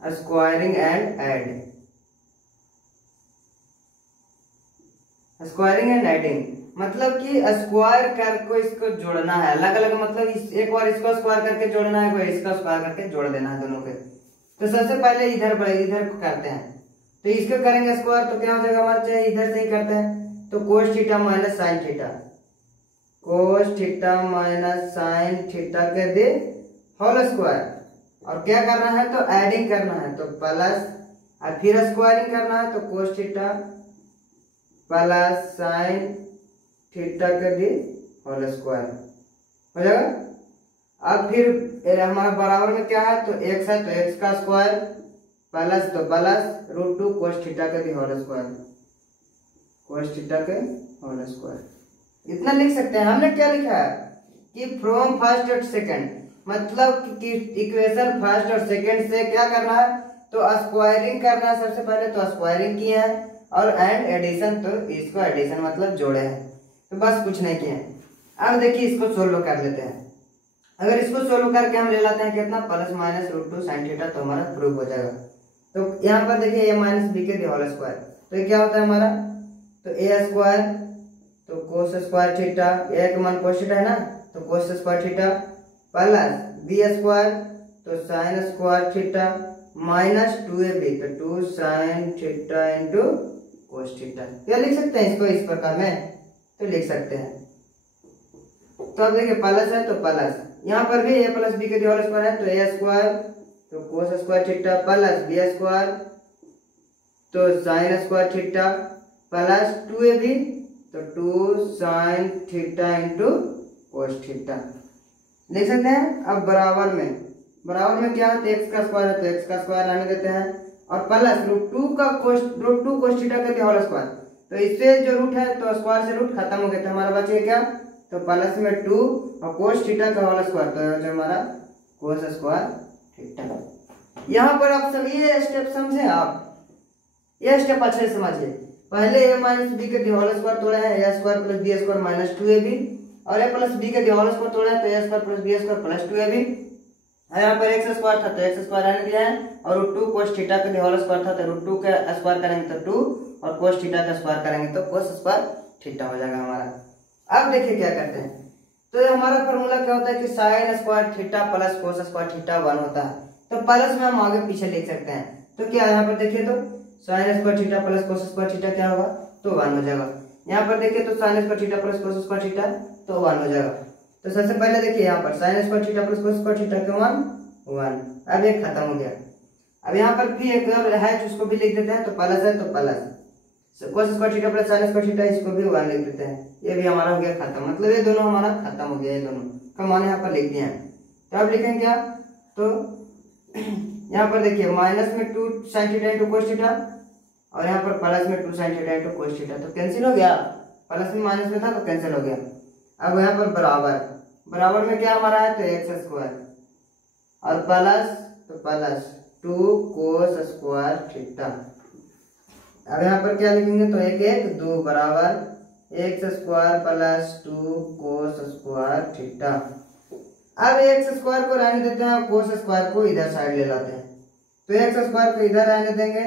Squaring and add, squaring and adding मतलब कि स्क्वायर करके इसको जोड़ना है अलग अलग, मतलब एक बार इसको स्क्वायर करके जोड़ना है, कोई इसको स्क्वायर करके जोड़ देना है दोनों के। तो सबसे पहले इधर को करते हैं, तो इसको करेंगे स्क्वायर, तो क्या हो जाएगा हमारे, चाहे इधर से ही करते हैं, तो कोस थीटा माइनस साइन थीटा, कोस थीटा माइनस साइन थीटा के दे होल स्क्वायर, और क्या करना है, तो एडिंग करना है, तो प्लस, और फिर स्क्वायरिंग करना है, तो cos theta plus sine theta के दी होल स्क्वायर हो जाएगा। अब फिर हमारा बराबर में क्या है, तो x है, तो x का स्क्वायर प्लस, तो प्लस √2 कोस थीटा के the whole square. Cos theta के होल स्क्वायर। इतना लिख सकते हैं। हमने क्या लिखा है कि फ्रॉम फर्स्ट और सेकंड, मतलब कि इक्वेशन फर्स्ट और सेकंड से क्या करना है, तो स्क्वायरिंग करना है। सबसे पहले तो स्क्वायरिंग किए हैं और एंड एडिशन, तो इसको एडिशन मतलब जोड़े हैं, तो बस कुछ नहीं किए हैं। अब देखिए इसको सोल्व कर लेते हैं। अगर इसको सोल्व करके हम ले लाते हैं कितना, plus minus root 2 sine theta, तो हमारा प्रूफ हो जाएगा। तो यहाँ पर देखिए ए माइनस बी के होल स्क्वायर, तो ये क्या होता है हमारा, तो ए स्क्वायर तो कोस स्क्वायर थीटा, ए का मान कोस थीटा है ना, तो cos square theta plus B square तो sine square theta minus 2ab तो 2 sine theta into cos theta. क्या लिख सकते हैं इसको इस प्रकार में, तो लिख सकते हैं। तो अब देखिए प्लस है तो प्लस, यहाँ पर भी ए प्लस बी के होल स्क्वायर है, तो ए स्क्वायर तो cos square theta plus B square तो sine square theta plus 2ab तो 2 sine theta into cos theta लिख सकते हैं। अब बराबर में क्या है, तो एक्स का स्क्वायर है तो एक्स का स्क्वायर आने देते हैं, और प्लस रूट 2 कोस थीटा के होल स्क्वायर, तो इससे जो रूट है तो स्क्वायर से रूट खत्म हो गया, तो हमारा बचेगा क्या, तो प्लस में 2 और कोस थीटा का होल स्क्वायर, तो जो हमारा कोस स्क्वायर थीटा। यहाँ पर आप सब ये स्टेप समझे, आप ये स्टेप अच्छे से समझिए। पहले ए माइनस बी के होल स्क्वायर तोड़े हैं, A square plus B square minus 2ab, और ए प्लस बी के होल स्क्वायर तोड़ा है तो A square plus B square plus 2ab। यहाँ पर एक्स स्क्वायर था तो एक्स स्क्वायर आने दिया है, और रूट 2 कोस थीटा के होल स्क्वायर था तो रूट 2 का स्क्वायर करेंगे तो 2, और कोस थीटा का स्क्वायर करेंगे तो कोस स्क्वायर थीटा हो जाएगा हमारा। अब देखिए क्या करते हैं, तो हमारा फॉर्मूला क्या होता है कि sign square theta plus cos square theta 1 होता है, तो प्लस में हम आगे पीछे लिख सकते हैं। तो क्या यहाँ पर देखिए तो sine square theta plus cos square theta क्या होगा, तो 1 हो जाएगा। यहाँ पर देखिए तो sine square theta plus cos square theta तो 1 हो जाएगा। तो सबसे पहले देखिए यहाँ पर sign square theta plus cos square theta क्यों 1। अब एक खत्म हो गया। अब यहाँ पर भी एक और है जिसको भी लिख देते हैं, तो प्लस है तो plus cos square theta plus sign square theta, इसको भी 1 लिख देते हैं। ये भी हमारा हो गया खत्म, मतलब ये दोनों हमारा खत्म हो गया, ये दोनों का मान यहाँ पर लिख दिया है। तो अब लिखेंगे क्या, तो यहाँ पर देखिए माइनस में 2 sine theta into cos theta, और यहाँ पर प्लस में 2 sine theta into cos theta, तो कैंसिल हो गया, प्लस में माइनस में था तो कैंसिल हो गया। अब यहाँ पर बराबर में क्या हमारा है, तो एक्स स्क्वायर और प्लस तो प्लस 2 कोस स्क्वायर थीटा। अब यहाँ पर क्या लिखेंगे, तो 1 2 बराबर एक्स स्क्वायर प्लस 2 कोस स्क्वायर थीटा। अब एक्स स्क्वायर को रहने देते हैं, कोस स्क्वायर को इधर साइड ले लाते हैं, तो एक्स स्क्वायर को इधर रहने देंगे,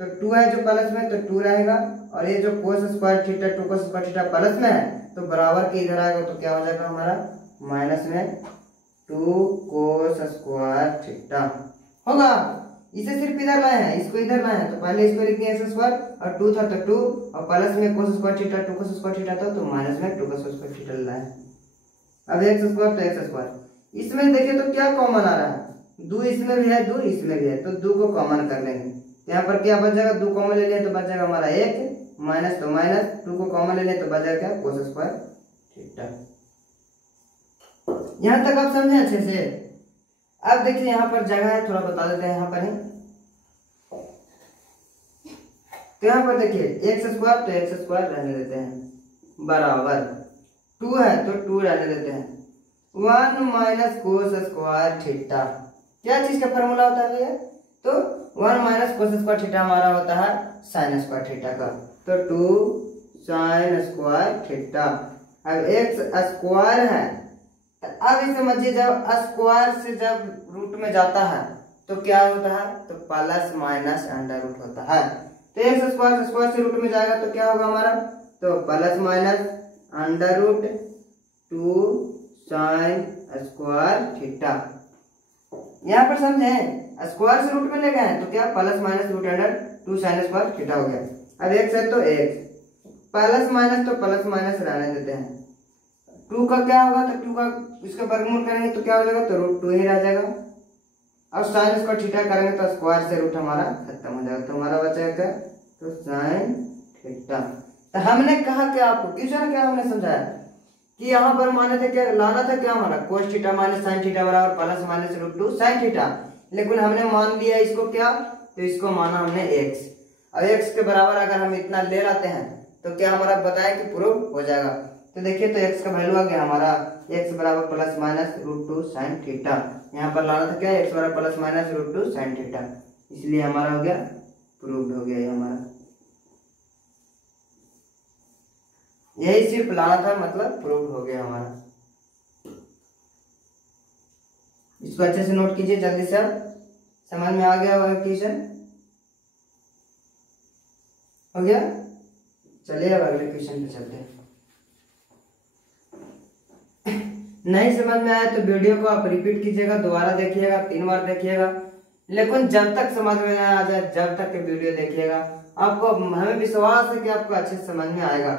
तो 2 है जो प्लस में तो 2 रहेगा, और ये जो कोस स्क्वायर थीटा 2 कोस स्क्वायर थीटा प्लस में है तो बराबर के इधर आएगा, तो क्या हो जाएगा हमारा माइनस में 2 कोस स्क्वायर थीटा होगा। इसे सिर्फ इधर लाए हैं, इसको इधर लाए हैं, तो पहले इसको लिख दिए एक्स स्क्वायर और 2 था तो 2, और प्लस में कोस स्क्वायर थीटा 2 कोस स्क्वायर थीटा था तो माइनस में 2 कोस स्क्वायर थीटा लाए हैं। अब एक्स स्क्वायर तो एक्स स्क्वायर, इसमें देखिए तो क्या कॉमन आ रहा है, 2 इसमें भी है 2 इसमें भी है, तो 2 को कॉमन कर लेंगे। यहाँ पर क्या बच जाएगा, 2 कॉमन ले लिया तो बच जाएगा हमारा 1, माइनस तो माइनस 2 को कॉमन ले लिया तो बच जाएगा क्या, कोस स्क्वायर थीटा। यहाँ तक आप समझे अच्छे से। अब देखिए यहाँ पर जगह है, थोड़ा बता देते हैं यहाँ पर ही। तो यहाँ पर देखिए एक्स स्क्वायर तो एक्स स्क्वायर रहने देते हैं, बराबर 2 है तो 2 रहने देते हैं, 1 माइनस कोस स्क्वायर थीटा। क्या चीज का फॉर्मूला होता है भैया, तो 1 माइनस कोस स्क्वायर थीटा हमारा होता है साइन स्क्वायर थीटा का, तो 2 साइन स्क्वायर थीटा। अब एक्स स्क्वायर है, अब इसे समझिए जब स्क्वायर से जब रूट में जाता है तो क्या होता है, तो प्लस माइनस अंडर रूट होता है। तो एक्स स्क्वायर से रूट में जाएगा तो क्या होगा हमारा, तो plus minus under root 2 sine square theta. यहाँ पर समझे स्क्वायर से रूट में ले गए तो क्या plus minus root under 2 sine square theta हो गया। अब एक्स है तो एक्स, प्लस माइनस तो प्लस माइनस रहने देते हैं, 2 का क्या होगा, तो 2 का इसका वर्गमूल करेंगे तो क्या हो जाएगा, तो रूट 2 ही रह जाएगा। अब साइन स्क्वायर थीटा करेंगे तो स्क्वायर से रूट हमारा खत्म हो जाएगा, तो हमारा बचेगा क्या, तो साइन थीटा। तो हमने कहा कि आपको क्वेश्चन क्या हमने समझाया कि यहाँ पर माने थे क्या, लाना था क्या हमारा cos theta minus sine theta बराबर plus minus root 2 sine theta, लेकिन हमने मान लिया इसको क्या, तो इसको माना हमने एक्स। अब एक्स के बराबर अगर हम इतना ले लाते हैं तो क्या हमारा बताया कि प्रूव हो जाएगा। तो देखिए तो x का वैल्यू आ गया हमारा x बराबर प्लस माइनस √2 sin थीटा। यहाँ पर लाना था क्या x बराबर प्लस माइनस √2 sin थीटा, इसलिए हमारा हो गया प्रूव्ड हो गया ये हमारा। यही सिर्फ लाना था, मतलब प्रूव्ड हो गया हमारा। इसको अच्छे से नोट कीजिए जल्दी से, आप समझ में आ गया होगा क्वेश्चन, हो गया। चलिए अब अगले क्वेश्चन पे चलते हैं। नहीं समझ में आया तो वीडियो को आप रिपीट कीजिएगा, दोबारा देखिएगा, 3 बार देखिएगा, लेकिन जब तक समझ में ना आ जाए जब तक के वीडियो देखिएगा। आपको, हमें विश्वास है कि आपको अच्छे से समझ में आएगा।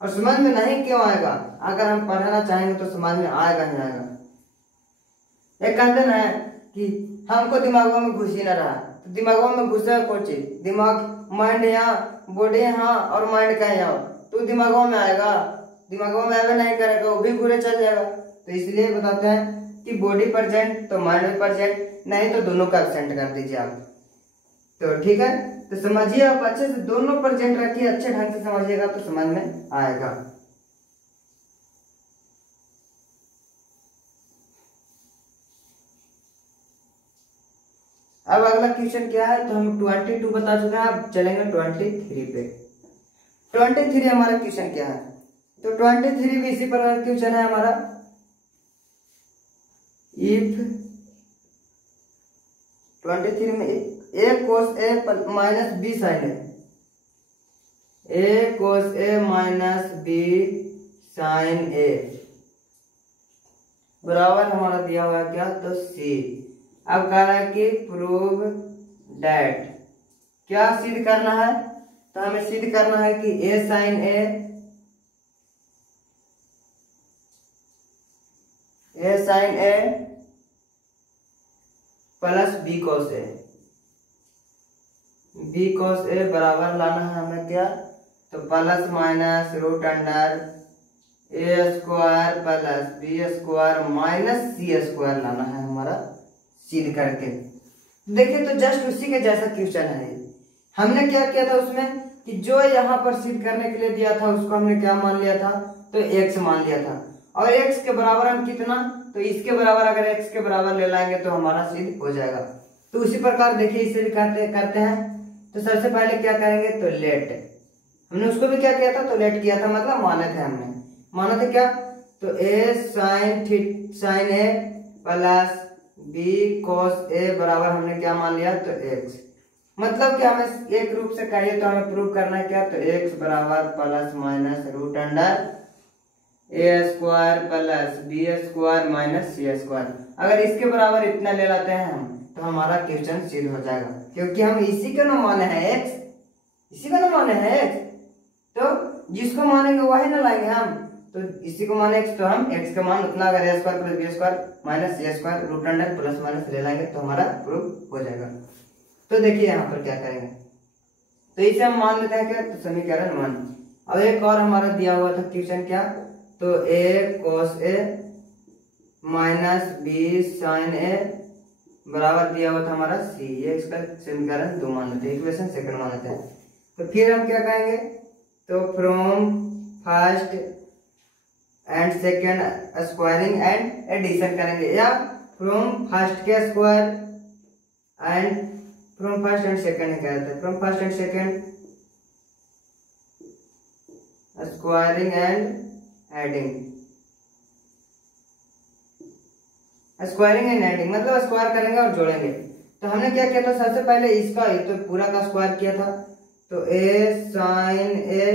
और समझ में नहीं क्यों आएगा, अगर हम पढ़ना चाहेंगे तो समझ में आएगा ही आएगा। एक कहते है कि हमको दिमागों में घुस ही ना रहा, तो दिमागों में घुसे कोई चीज, दिमाग माइंड यहाँ, बॉडी यहाँ और माइंड का यहाँ, तो दिमागों में आएगा, दिमागों में आवे नहीं करेगा, वो भी घूरे चल जाएगा। तो इसलिए बताते हैं कि बॉडी प्रेजेंट तो माइंड भी प्रेजेंट, नहीं तो दोनों का एब्सेंट कर दीजिए आप। तो ठीक है, तो समझिए आप अच्छे से, दोनों प्रेजेंट रखिए, अच्छे ढंग से समझिएगा तो समझ में आएगा। अब अगला क्वेश्चन क्या है, तो हम 22 बता चुके हैं, अब चलेंगे 23 पे। 23 हमारा क्वेश्चन क्या है, तो 23 भी इसी प्रकार क्वेश्चन है हमारा। इफ 23 में a cos a minus b sin a cos a minus b sin a बराबर हमारा दिया हुआ है क्या, तो c। अब कह रहा है कि प्रूव दैट, क्या सिद्ध करना है, तो हमें सिद्ध करना है कि a sin a sin a plus b cos a, b cos a बराबर लाना है हमें क्या, तो plus minus root under a square plus b square minus c square लाना है हमारा सिद्ध करके। देखिए तो जस्ट उसी के जैसा क्वेश्चन है। हमने क्या किया था उसमें कि जो यहाँ पर सिद्ध करने के लिए दिया था उसको हमने क्या मान लिया था, तो x मान लिया था, और x के बराबर हम कितना, तो इसके बराबर अगर x के बराबर ले लाएंगे तो हमारा सिद्ध हो जाएगा। तो उसी प्रकार देखिए इसे करते हैं। तो सबसे पहले क्या करेंगे, तो लेट, हमने उसको भी क्या किया था, तो लेट किया था, मतलब माने थे, हमने माना था क्या, तो a sin a plus b cos a बराबर हमने क्या मान लिया, तो x। मतलब कि हमें एक रूप से कहिए तो हमें प्रूव करना है क्या, तो x बराबर plus minus root under a square plus b square minus c square. अगर इसके बराबर इतना ले लाते हैं हम तो हमारा क्वेश्चन सिद्ध हो जाएगा, क्योंकि हम इसी का ना माने हैं x, इसी का ना माने हैं x, तो जिसको मानेंगे वही ना लाएंगे हम। तो इसी को माने x, तो हम x का मान उतना अगर a square plus b square minus c square root under plus minus ले लाएंगे तो हमारा प्रूफ हो जाएगा। तो देखिए यहाँ पर क्या करेंगे, तो इसे हम मान लेते हैं क्या, तो समीकरण 1। अब एक और हमारा दिया हुआ था क्वेश्चन क्या, तो a cos a minus b sin a बराबर दिया हुआ था हमारा c। ये इसका समीकरण 2 मान लेते हैं, इक्वेशन सेकंड मान लेते हैं। तो फिर हम क्या कहेंगे, तो from first and second squaring and addition करेंगे, या फ्रॉम फर्स्ट के square and from first and second क्या रहता है, from first and second squaring and adding, squaring and adding मतलब स्क्वायर करेंगे और जोड़ेंगे। तो हमने क्या किया था, सबसे पहले इसका तो पूरा का स्क्वायर किया था, तो a sin a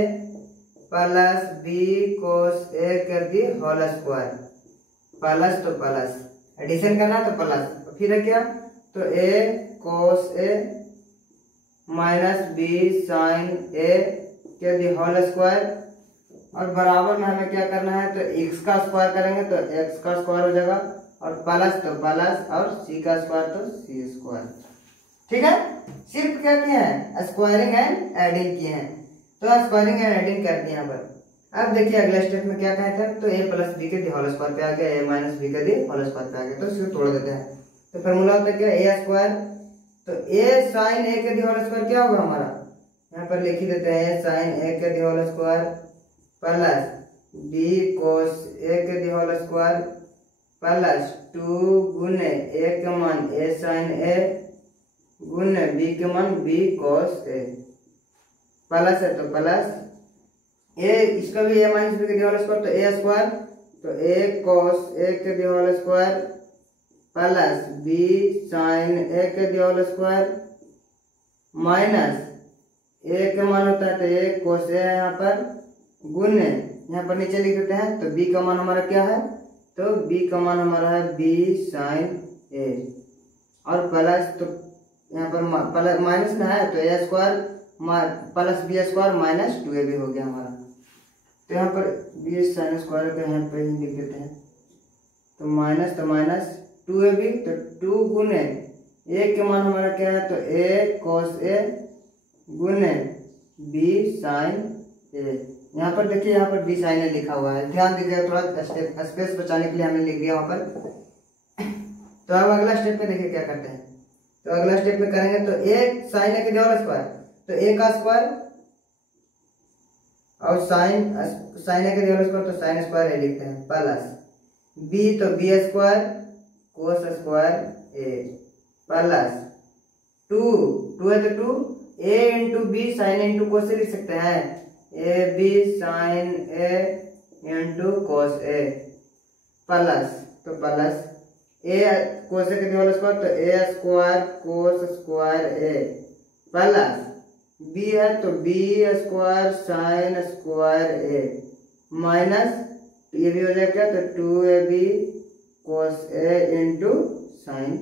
plus b cos a कर दी होल स्क्वायर, प्लस तो प्लस, एडिशन करना तो प्लस, फिर है क्या, तो a cos a minus b sin a कर दी होल स्क्वायर, और बराबर में हमें क्या करना है, तो x का स्क्वायर करेंगे तो x का स्क्वायर हो जाएगा, और प्लस तो प्लस, और c का स्क्वायर तो c स्क्वायर। ठीक है, सिर्फ क्या किए हैं, स्क्वायरिंग एंड एडिंग किए हैं, तो स्क्वायरिंग एंड एडिंग कर दिए यहाँ पर। अब देखिए अगले स्टेप में क्या कहे थे, तो a प्लस बी के होल स्क्वायर पे आ गया, a माइनस बी के होल स्क्वायर पे आ गया, तो इसको तोड़ देते हैं। तो फॉर्मूला होता है क्या, a स्क्वायर, तो a sin a के होल स्क्वायर क्या होगा हमारा, यहाँ पर लिख ही देते हैं साइन ए के whole square plus B cos A के होल स्क्वायर प्लस 2 गुने ए के मान ए साइन ए गुने बी के मान बी कोस ए प्लस है तो प्लस ए, इसका भी ए माइनस बी के होल स्क्वायर तो ए स्क्वायर, तो ए कोस ए के whole square plus B sine A के होल स्क्वायर माइनस ए का मान होता है तो ए कोस ए है यहाँ पर गुने यहाँ पर नीचे लिख देते हैं तो बी का मान हमारा क्या है, तो बी का मान हमारा है बी साइन ए और प्लस तो यहाँ पर माइनस ना है तो A square plus B square minus 2ab हो गया हमारा। तो यहाँ पर बी साइन स्क्वायर का यहाँ पे ही लिख देते हैं तो माइनस 2ab तो 2 गुने ए के मान हमारा क्या है तो ए कोस ए गुने बी साइन ए। यहाँ पर देखिए यहाँ पर बी साइन ए लिखा हुआ है, ध्यान दीजिएगा, थोड़ा स्पेस बचाने के लिए हमने लिख दिया वहाँ पर। तो अब अगला स्टेप में देखिए क्या करते हैं। तो अगला स्टेप में करेंगे तो ए साइन ए के होल स्क्वायर तो ए का स्क्वायर और साइन ए के होल स्क्वायर तो साइन स्क्वायर ए लिखते हैं प्लस बी तो B square cos square A plus 2 है तो 2 A into B sine into cos से लिख सकते हैं A B sine A into cos A plus तो प्लस ए कोस के होल स्क्वायर तो A square cos square A plus B है तो B square sine square A minus ये भी हो जाएगा तो 2ab cos A into sine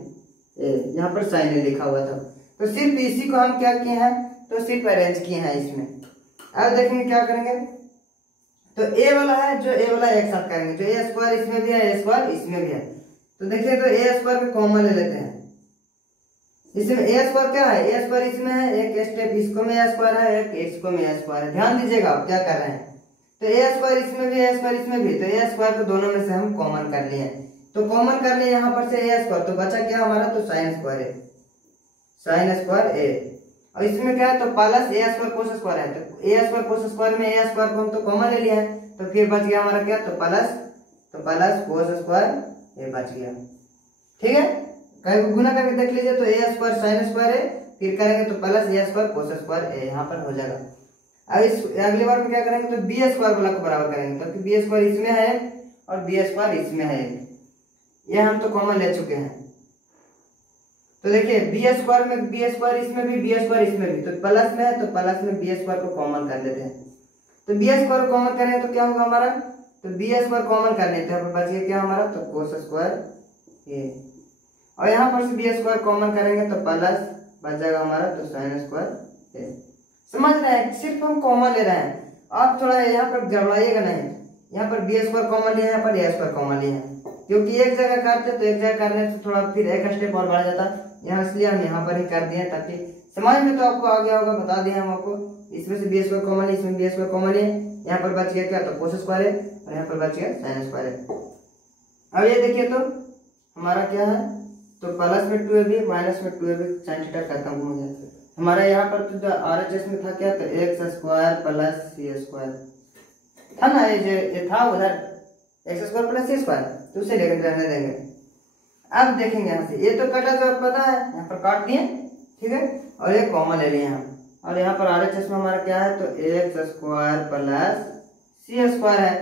ए, यहाँ पर साइन ए लिखा हुआ था तो सिर्फ इसी को हम क्या किए हैं तो सिर्फ अरेंज किए हैं इसमें। अब देखेंगे क्या करेंगे तो ए वाला है जो ए वाला एक साथ करेंगे, जो ए स्क्वायर इसमें भी है ए स्क्वायर इसमें भी है तो देखिए तो ए स्क्वायर को कॉमन ले लेते हैं। इसमें ए स्क्वायर क्या है, ए स्क्वायर इसमें है, एक स्टेप इसको में ए स्क्वायर है, एक इसको में ए स्क्वायर है। ध्यान दीजिएगा आप क्या कर रहे हैं तो ए स्क्वायर इसमें भी ए स्क्वायर इसमें भी, तो ए स्क्वायर को दोनों में से हम कॉमन कर लिए। तो कॉमन कर लिए यहाँ पर से ए स्क्वायर तो बचा क्या हमारा तो साइन स्क्वायर है, साइन स्क्वायर ए और इसमें क्या है तो प्लस ए स्क्वायर कोस स्क्वायर है तो ए स्क्वायर कोस स्क्वायर में ए स्क्वायर को हम तो कॉमन ले लिए हैं तो फिर बच गया हमारा क्या तो प्लस कोस स्क्वायर ए बच गया। ठीक है, कहीं को गुना करके देख लीजिए तो ए स्क्वायर साइन स्क्वायर ए फिर करेंगे तो प्लस ए स्क्वायर कोस स्क्वायर ए यहाँ पर हो जाएगा। अब इस अगली बार में क्या करेंगे तो बी स्क्वायर वाला को बराबर करेंगे तो बी स्क्वायर इसमें है और बी स्क्वायर इसमें है, ये हम तो कॉमन ले चुके हैं। तो देखिए बी स्क्वायर में बी स्क्वायर इसमें भी बी स्क्वायर इसमें भी, तो प्लस में है तो प्लस में बी स्क्वायर को कॉमन कर लेते हैं। तो बी स्क्वायर को कॉमन करेंगे तो क्या होगा हमारा तो बी स्क्वायर कॉमन कर लेते हैं, बच गया क्या हमारा तो कोस स्क्वायर ए और यहाँ पर से बी स्क्वायर कॉमन करेंगे तो प्लस बच जाएगा हमारा तो साइन स्क्वायर ए। समझ रहे हैं, सिर्फ हम कॉमन ले रहे हैं, आप थोड़ा यहाँ पर गड़बड़ाइएगा नहीं। यहाँ पर बी स्क्वायर कॉमन लिए, यहाँ पर ए स्क्वायर कॉमन लिए हैं क्योंकि एक जगह करते तो एक जगह करने से थोड़ा फिर एक स्टेप और बढ़ जाता, यहाँ इसलिए हम यहाँ पर ही कर दिए ताकि समझ में तो आपको आ गया होगा, बता दिए हम आपको। इसमें से बी स्क्वायर कॉमन है, इसमें बी स्क्वायर कॉमन है, यहाँ पर बच गया क्या तो कोस स्क्वायर है और यहाँ पर बच गया साइन स्क्वायर है। अब ये देखिए तो हमारा क्या है तो प्लस में 2ab माइनस में 2ab साइन थीटा खत्म हो गया। हमारा यहाँ पर तो RHS में था क्या तो एक्स स्क्वायर प्लस सी स्क्वायर था ना, ये था उधर एक्स स्क्वायर प्लस सी स्क्वायर तो उसे लेकर रहने देंगे। अब देखेंगे यहाँ से ये तो कटा जो पता है यहाँ पर काट दिए, ठीक है, और ये कॉमन ले लिए हम और यहाँ पर RHS में हमारा क्या है तो एक्स स्क्वायर प्लस सी स्क्वायर है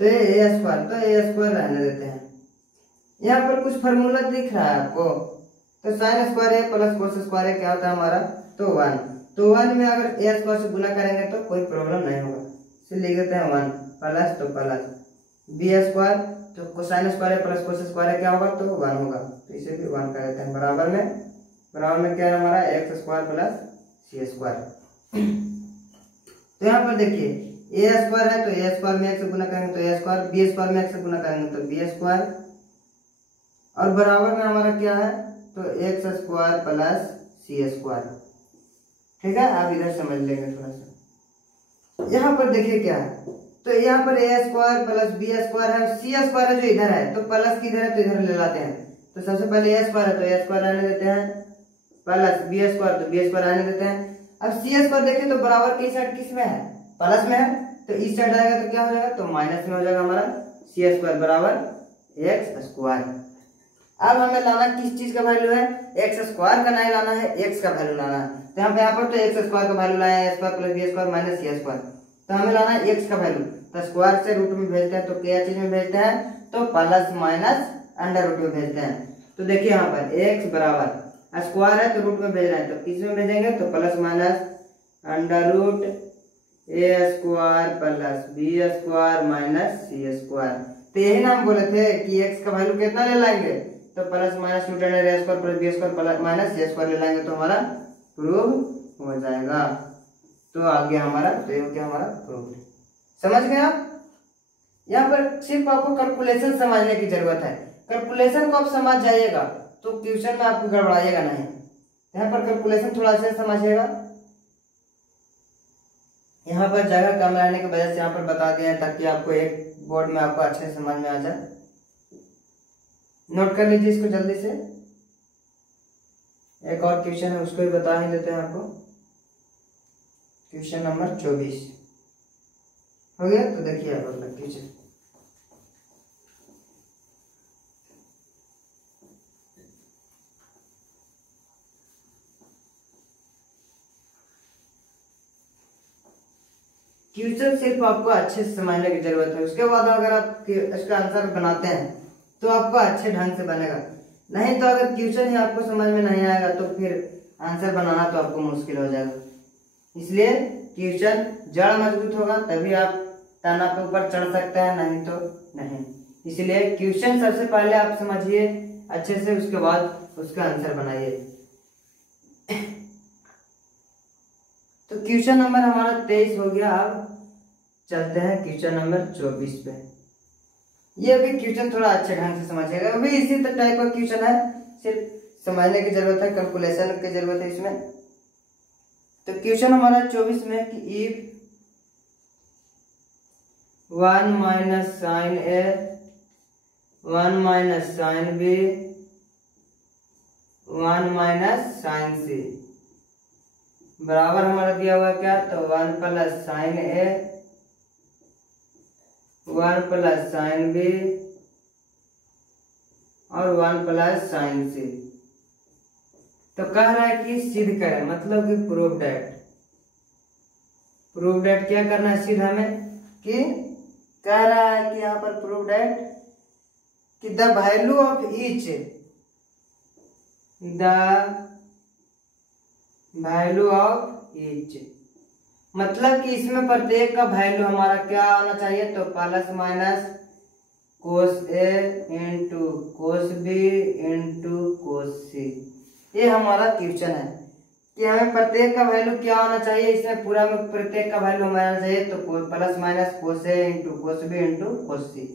तो ये ए स्क्वायर तो ए स्क्वायर रहने देते हैं। यहाँ पर कुछ फार्मूला दिख रहा है आपको तो sine square A plus cos square ए क्या होता है हमारा तो 1, तो 1 में अगर ए स्क्वायर से गुना करेंगे तो कोई प्रॉब्लम नहीं होगा, इसलिए लिख देते हैं 1 प्लस तो प्लस बी स्क्वायर तो कोसाइन स्क्वायर है प्लस कोस स्क्वायर है क्या होगा तो 1 होगा, तो इसे भी 1 कर देते हैं। बराबर में क्या है हमारा एक्स स्क्वायर प्लस सी स्क्वायर। तो यहाँ पर देखिए ए स्क्वायर है तो ए स्क्वायर में एक्स से गुना करेंगे तो ए स्क्वायर, बी स्क्वायर में एक्स से गुना करेंगे तो बी स्क्वायर और बराबर में हमारा क्या है तो एक्स स्क्वायर प्लस सी स्क्वायर। ठीक है, आप इधर समझ लेंगे थोड़ा सा। यहाँ पर देखिए क्या है तो यहाँ पर ए स्क्वायर प्लस बी स्क्वायर है, सी स्क्वायर है जो इधर है तो प्लस किधर है तो इधर ले लाते हैं। तो सबसे पहले ए स्क्वायर है तो ए स्क्वायर रहने देते हैं प्लस बी स्क्वायर, तो बी स्क्वायर आने देते हैं। अब सी स्क्वायर देखें तो बराबर की साइड किस में है, प्लस में है, तो इस साइड आएगा तो क्या हो जाएगा, तो माइनस में हो जाएगा हमारा सी स्क्वायर बराबर एक्स स्क्वायर। अब हमें लाना किस चीज का वैल्यू है, एक्स स्क्वायर का नहीं लाना है, एक्स का वैल्यू लाना है। तो यहाँ पर तो एक्स स्क्वायर का वैल्यू लाया है, square plus B square minus C square, तो हमें लाना है एक्स का वैल्यू। तो स्क्वायर से रूट में भेजते हैं, तो क्या चीज में भेजते हैं, तो प्लस माइनस अंडर रूट में भेजते हैं। तो देखिए यहाँ पर एक्स बराबर स्क्वायर है तो रूट में भेज रहे हैं, तो किस में भेजेंगे, तो plus minus under root A square plus B square minus C square. तो यही ना हम बोले थे कि एक्स का वैल्यू कितना ले लाएंगे, तो plus minus root under A square plus B square plus minus C square ले लाएंगे तो हमारा प्रूव हो जाएगा। तो आगे हमारा तो ये हो गया हमारा प्रूव। समझ गए आप? यहाँ पर सिर्फ आपको कैलकुलेशन समझने की जरूरत है। कैलकुलेशन को आप समझ जाइएगा तो ट्यूशन में आपको गड़बड़ाइएगा नहीं। यहाँ पर कैलकुलेशन थोड़ा अच्छे से समझिएगा। यहाँ पर जगह कम रहने की वजह से यहाँ पर बता दिए हैं ताकि आपको एक बोर्ड में आपको अच्छे से समझ में आ जाए। नोट कर लीजिए इसको जल्दी से। एक और क्वेश्चन है उसको भी बता ही देते हैं आपको। क्वेश्चन नंबर 24 हो गया। तो देखिए आप अगला क्वेश्चन। क्वेश्चन सिर्फ आपको अच्छे से समझने की जरूरत है। उसके बाद अगर आप इसका आंसर बनाते हैं तो आपको अच्छे ढंग से बनेगा। नहीं तो अगर क्वेश्चन ही आपको समझ में नहीं आएगा तो फिर आंसर बनाना तो आपको मुश्किल हो जाएगा। इसलिए क्वेश्चन जड़ मजबूत होगा तभी आप ताना पे ऊपर चढ़ सकते हैं, नहीं तो नहीं। इसलिए क्वेश्चन सबसे पहले आप समझिए अच्छे से, उसके बाद उसका आंसर बनाइए। तो क्वेश्चन नंबर हमारा 23 हो गया। अब चलते हैं क्वेश्चन नंबर 24 पे। ये भी क्वेश्चन थोड़ा अच्छे ढंग से समझिएगा। अभी इसी टाइप का क्वेश्चन है, सिर्फ समझने की जरूरत है, कैलकुलेशन की जरूरत है इसमें। तो क्वेश्चन हमारा 24 में कि if 1 minus sine A 1 minus sine B 1 minus sine C बराबर हमारा दिया हुआ क्या, तो 1 plus sine A 1 plus sine B और 1 प्लस साइन सी। तो कह रहा है कि सिद्ध करें, मतलब कि प्रूव दैट। प्रूव दैट क्या करना है सिद्ध हमें, कि कह रहा है कि यहाँ पर प्रूव दैट कि the value of each value of each, मतलब कि इसमें प्रत्येक का वैल्यू हमारा क्या आना चाहिए, तो plus minus cos A into cos B into cos C. ये हमारा क्वेश्चन है कि हमें प्रत्येक का वैल्यू क्या आना चाहिए। इसमें पूरा में प्रत्येक का वैल्यू हमें आना चाहिए तो plus minus cos A into cos B into cos C.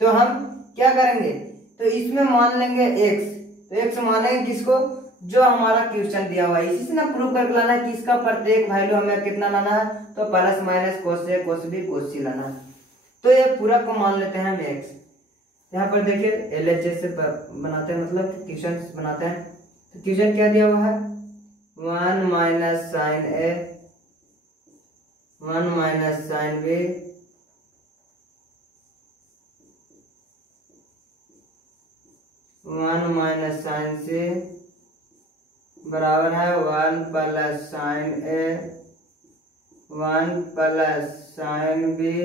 तो हम क्या करेंगे, तो इसमें मान लेंगे x। तो x मानेंगे किसको, जो हमारा क्वेश्चन दिया हुआ है। इसी से ना प्रूव करके लाना है कि इसका प्रत्येक वैल्यू हमें कितना लाना है, तो प्लस माइनस कोस ए कोस बी कोस सी लाना है। तो ये पूरा को मान लेते हैं हम x। यहाँ पर देखिए LHS से बनाते हैं, मतलब क्वेश्चन बनाते हैं। तो क्वेश्चन क्या दिया हुआ है, 1 minus sine A 1 minus sine B 1 minus sine C बराबर है 1 plus sine A 1 plus sine B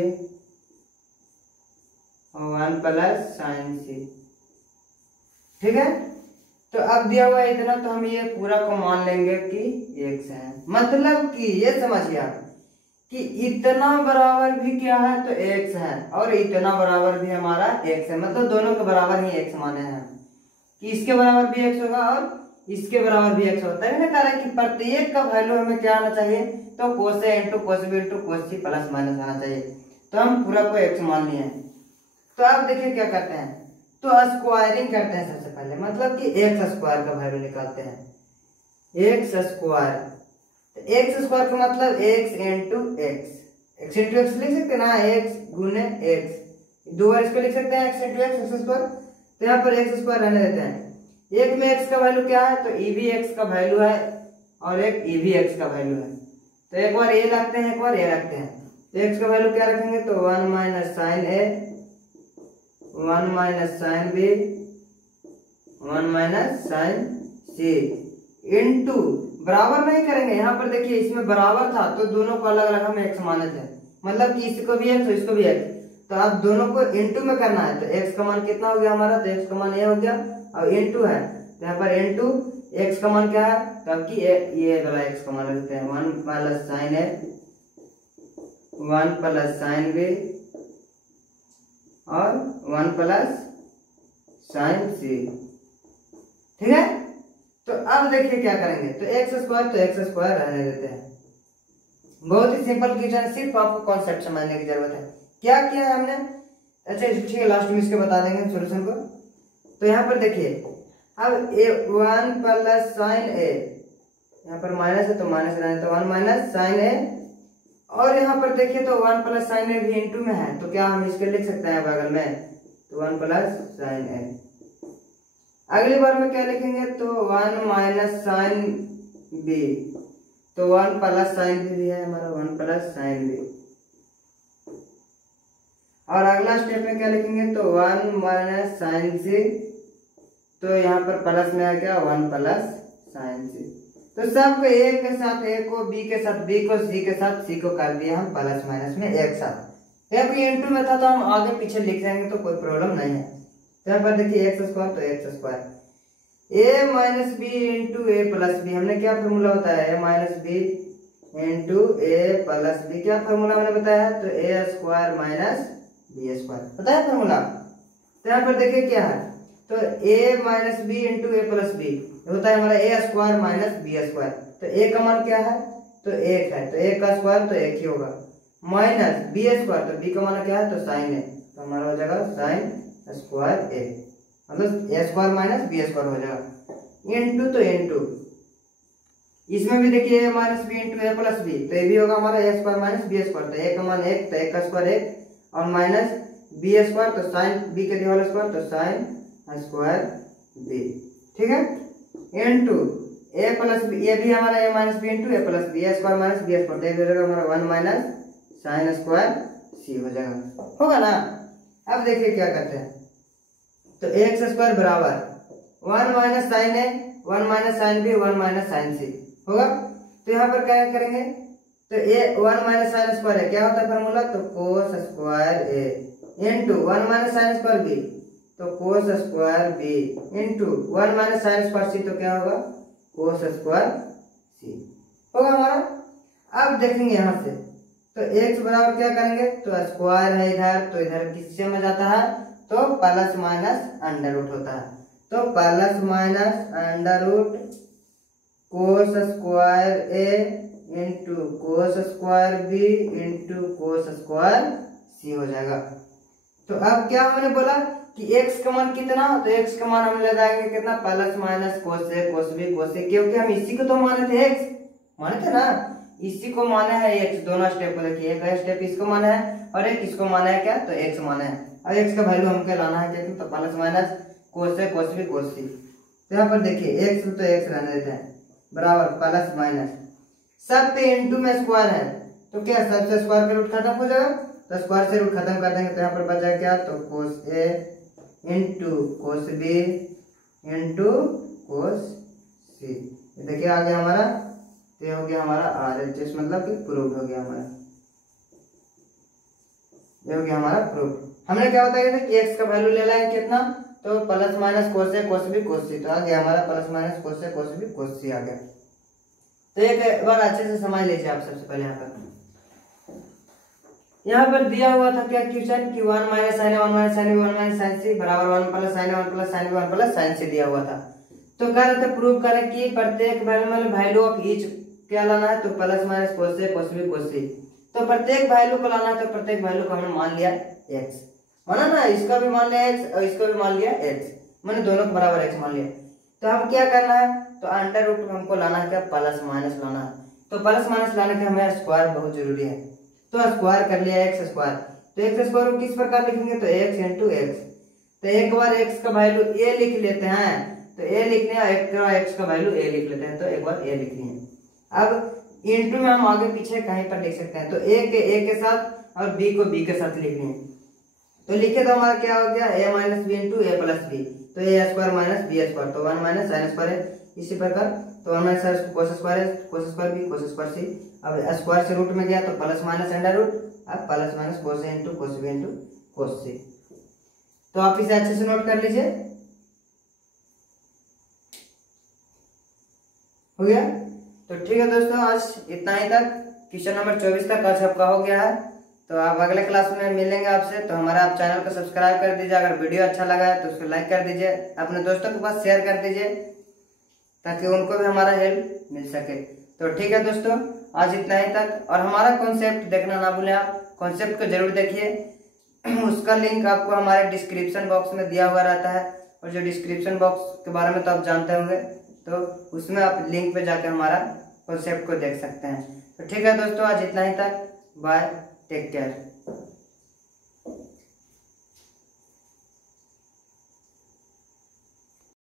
और 1 प्लस साइन सी। ठीक है। तो अब दिया हुआ है इतना, तो हम ये पूरा को मान लेंगे कि x है। मतलब कि ये समझिए आप कि इतना बराबर भी क्या है, तो x है, और इतना बराबर भी हमारा x है। मतलब दोनों के बराबर ही x माने हैं कि इसके बराबर भी x होगा और इसके बराबर भी x होता है। कह रहा है कि प्रत्येक का वैल्यू हमें क्या आना चाहिए, तो cos A into cos B into cos C plus minus आना चाहिए। तो हम पूरा को x मान लिए हैं। तो आप देखिए क्या करते हैं, तो स्क्वायरिंग करते हैं सबसे पहले, मतलब कि एक्स स्क्वायर का वैल्यू निकालते हैं। एक्स स्क्वायर, तो एक्स स्क्वायर का मतलब x into x into x लिख सकते हैं ना, एक्स गुने एक्स, दो बार इसको लिख सकते हैं एक्स इंटू एक्स स्क्वायर। तो यहाँ पर एक्स स्क्वायर रहने देते हैं। एक में x का वैल्यू क्या है, तो e भी x का वैल्यू है और एक e भी x का वैल्यू है। तो एक बार a रखते हैं, एक बार a रखते हैं। तो x का वैल्यू क्या रखेंगे, तो 1 minus sine a, 1 minus sine b, 1 minus sine c into, बराबर नहीं करेंगे यहाँ पर, देखिए इसमें बराबर था तो दोनों को अलग अलग हम x माने थे, मतलब कि इसको भी x और इसको भी x, तो अब दोनों को इनटू में करना है। तो x का मान कितना हो गया हमारा, तो x का मान ये हो गया और इनटू है, तो यहाँ पर इनटू x का मान क्या है, तो अब की ये वाला x का मान रखते हैं 1 plus sign a, 1 plus sign b और 1 प्लस साइन c। ठीक है, तो अब देखिए क्या करेंगे, तो एक्स स्क्वायर, तो एक्स स्क्वायर रहने देते हैं। बहुत ही सिंपल क्वेश्चन है, सिर्फ आपको कॉन्सेप्ट समझने की जरूरत है। क्या किया है हमने, अच्छा ठीक है लास्ट में इसके बता देंगे सॉल्यूशन को। तो यहाँ पर देखिए अब ए 1 प्लस साइन ए, यहाँ पर माइनस है तो माइनस रहने, तो 1 माइनस साइन ए, और यहाँ पर देखिए तो 1 प्लस साइन ए भी इनटू में है, तो क्या हम इसके लिख सकते हैं बगल में, तो 1 प्लस साइन ए। अगली बार में क्या लिखेंगे, तो 1 माइनस साइन बी, तो 1 प्लस साइन बी भी है हमारा, 1 प्लस साइन बी। और अगला स्टेप में क्या लिखेंगे, तो 1 माइनस साइन सी, तो यहाँ पर प्लस में आ गया 1 प्लस साइन सी। तो सबको ए के साथ ए को, बी के साथ बी को, सी के साथ सी को कर दिया हम प्लस माइनस में एक साथ। तो इनटू में था तो हम आगे पीछे लिख जाएंगे तो कोई प्रॉब्लम नहीं है। यहाँ पर देखिए एक्स स्क्वायर, तो x square A minus B into A plus B, हमने क्या फॉर्मूला बताया, ए माइनस बी इंटू ए प्लस बी, क्या फॉर्मूला हमने बताया, तो A square minus B square, बताया फॉर्मूला। तो यहाँ पर देखिए क्या है, तो ए माइनस बी इंटू ए प्लस बी होता है हमारा ए स्क्वायर माइनस बी स्क्वायर। तो ए का मान क्या है, तो एक है, तो एक का स्क्वायर तो एक ही होगा, माइनस बी स्क्वायर, तो बी का मान क्या है, तो साइन है, तो हमारा हो जाएगा साइन स्क्वायर ए, मतलब ए स्क्वायर माइनस बी स्क्वायर हो जाएगा, इनटू तो इनटू इसमें भी देखिए A minus B into A plus B, तो ये भी होगा हमारा ए स्क्वायर माइनस बी स्क्वायर, तो ए का मान एक, तो एक का स्क्वायर एक, और माइनस बी स्क्वायर, तो साइन बी के होल स्क्वायर, तो साइन स्क्वायर बी। ठीक है, इनटू ए प्लस बी, ये भी हमारा ए माइनस बी इंटू ए प्लस बी, ए स्क्वायर माइनस बी स्क्वायर, तो हो जाएगा हमारा 1 माइनस साइन स्क्वायर सी हो जाएगा, होगा ना। अब देखिए क्या करते हैं, तो एक्स स्क्वायर बराबर 1 minus sine A, 1 minus sine B, 1 minus sine C होगा। तो यहाँ पर क्या करेंगे, तो ए 1 माइनस साइन स्क्वायर है, क्या होता है फॉर्मूला, तो cos square A into 1 minus sine square B, तो cos square B into 1 minus sine square C, तो क्या होगा, कोस स्क्वायर सी होगा हमारा। अब देखेंगे यहाँ से, तो x बराबर क्या करेंगे, तो स्क्वायर है इधर, तो इधर किससे में जाता है, तो प्लस माइनस अंडर रूट होता है, तो plus minus under root cos square A into cos square B into cos square C हो जाएगा। तो अब क्या हमने बोला कि x का मान कितना, तो x का मान हम ले जाएंगे कितना, प्लस माइनस कोस ए कोस बी कोस सी, क्योंकि हम इसी को तो माने थे, x माने थे ना, इसी को माना है x। दोनों स्टेप को देखिए, एक स्टेप इसको माना है और एक इसको माना है, क्या, तो x माना है। अब x का वैल्यू हमको लाना है कितना, तो प्लस माइनस कोस ए कोस बी कोस सी। तो यहाँ पर देखिए x तो x रहने देते हैं, बराबर प्लस माइनस, सब पे इनटू में स्क्वायर है, तो क्या सबसे स्क्वायर का रूट खत्म हो जाएगा, तो स्क्वायर से रूट खत्म कर देंगे, तो यहाँ पर बचा क्या, तो cos A into cos B into cos C. देखिए आ गया हमारा, तो ये हो गया हमारा RHS, मतलब कि प्रूफ हो गया हमारा, ये हो गया हमारा प्रूफ। हमने क्या बताया था कि x का वैल्यू ले लाएंगे कितना, तो प्लस माइनस कोस ए कोस बी कोस सी, तो आ गया हमारा प्लस माइनस कोस ए कोस बी कोस सी आ गया। तो एक बार अच्छे से समझ लीजिए आप सबसे पहले, यहाँ पर दिया हुआ था क्या क्वेश्चन कि 1 minus sine A 1 minus sine B 1 minus sine C बराबर 1 plus sine A 1 plus sine B 1 plus sine C दिया हुआ था। तो कह रहे थे प्रूव करें कि प्रत्येक वैल्यू ऑफ ईच क्या लाना है, तो प्लस माइनस कोस ए कोस बी कोस सी। तो प्रत्येक वैल्यू को लाना है, तो प्रत्येक वैल्यू को हमने मान लिया x, माना ना, इसका भी मान लिया x और इसको भी मान लिया x, मैंने दोनों को बराबर x मान लिया। तो हम क्या करना है, तो अंडर रूट हमको लाना है, क्या प्लस माइनस लाना है, तो प्लस माइनस लाने के हमें स्क्वायर बहुत जरूरी है, तो स्क्वायर कर लिया x स्क्वायर। तो x स्क्वायर को किस प्रकार लिखेंगे, तो x इंटू एक्स। तो एक बार x का वैल्यू a लिख लेते हैं, तो ए लिखने हैं, एक तरह एक्स का वैल्यू ए लिख लेते हैं, तो एक बार ए लिखनी है। अब इनटू में हम आगे पीछे कहीं पर लिख सकते हैं, तो ए के साथ और बी को बी के साथ लिखनी है। तो लिखे तो हमारा क्या हो गया, ए माइनस बी इंटू ए प्लस बी, तो A square minus B square, तो 1 माइनस साइन स्क्वायर है। इसी प्रकार तो 1 माइनस कोस स्क्वायर है, cos square B, cos square C. अब स्क्वायर से रूट में गया तो प्लस माइनस अंडर रूट, अब plus minus cos A into cos B into cos C. तो आप इसे अच्छे से नोट कर लीजिए, हो गया। तो ठीक है दोस्तों, आज इतना ही तक, क्वेश्चन नंबर 24 तक आज आपका हो गया है। तो आप अगले क्लास में मिलेंगे आपसे। तो हमारा आप चैनल को सब्सक्राइब कर दीजिए, अगर वीडियो अच्छा लगा है तो उसको लाइक कर दीजिए, अपने दोस्तों के पास शेयर कर दीजिए ताकि उनको भी हमारा हेल्प मिल सके। तो ठीक है दोस्तों, आज इतना ही तक। और हमारा कॉन्सेप्ट देखना ना भूलें, आप कॉन्सेप्ट को जरूर देखिए, उसका लिंक आपको हमारे डिस्क्रिप्शन बॉक्स में दिया हुआ रहता है। और जो डिस्क्रिप्शन बॉक्स के बारे में तो आप जानते होंगे, तो उसमें आप लिंक पे जाकर हमारा कॉन्सेप्ट को देख सकते हैं। तो ठीक है दोस्तों, आज इतना ही तक, बाय, टेक केयर।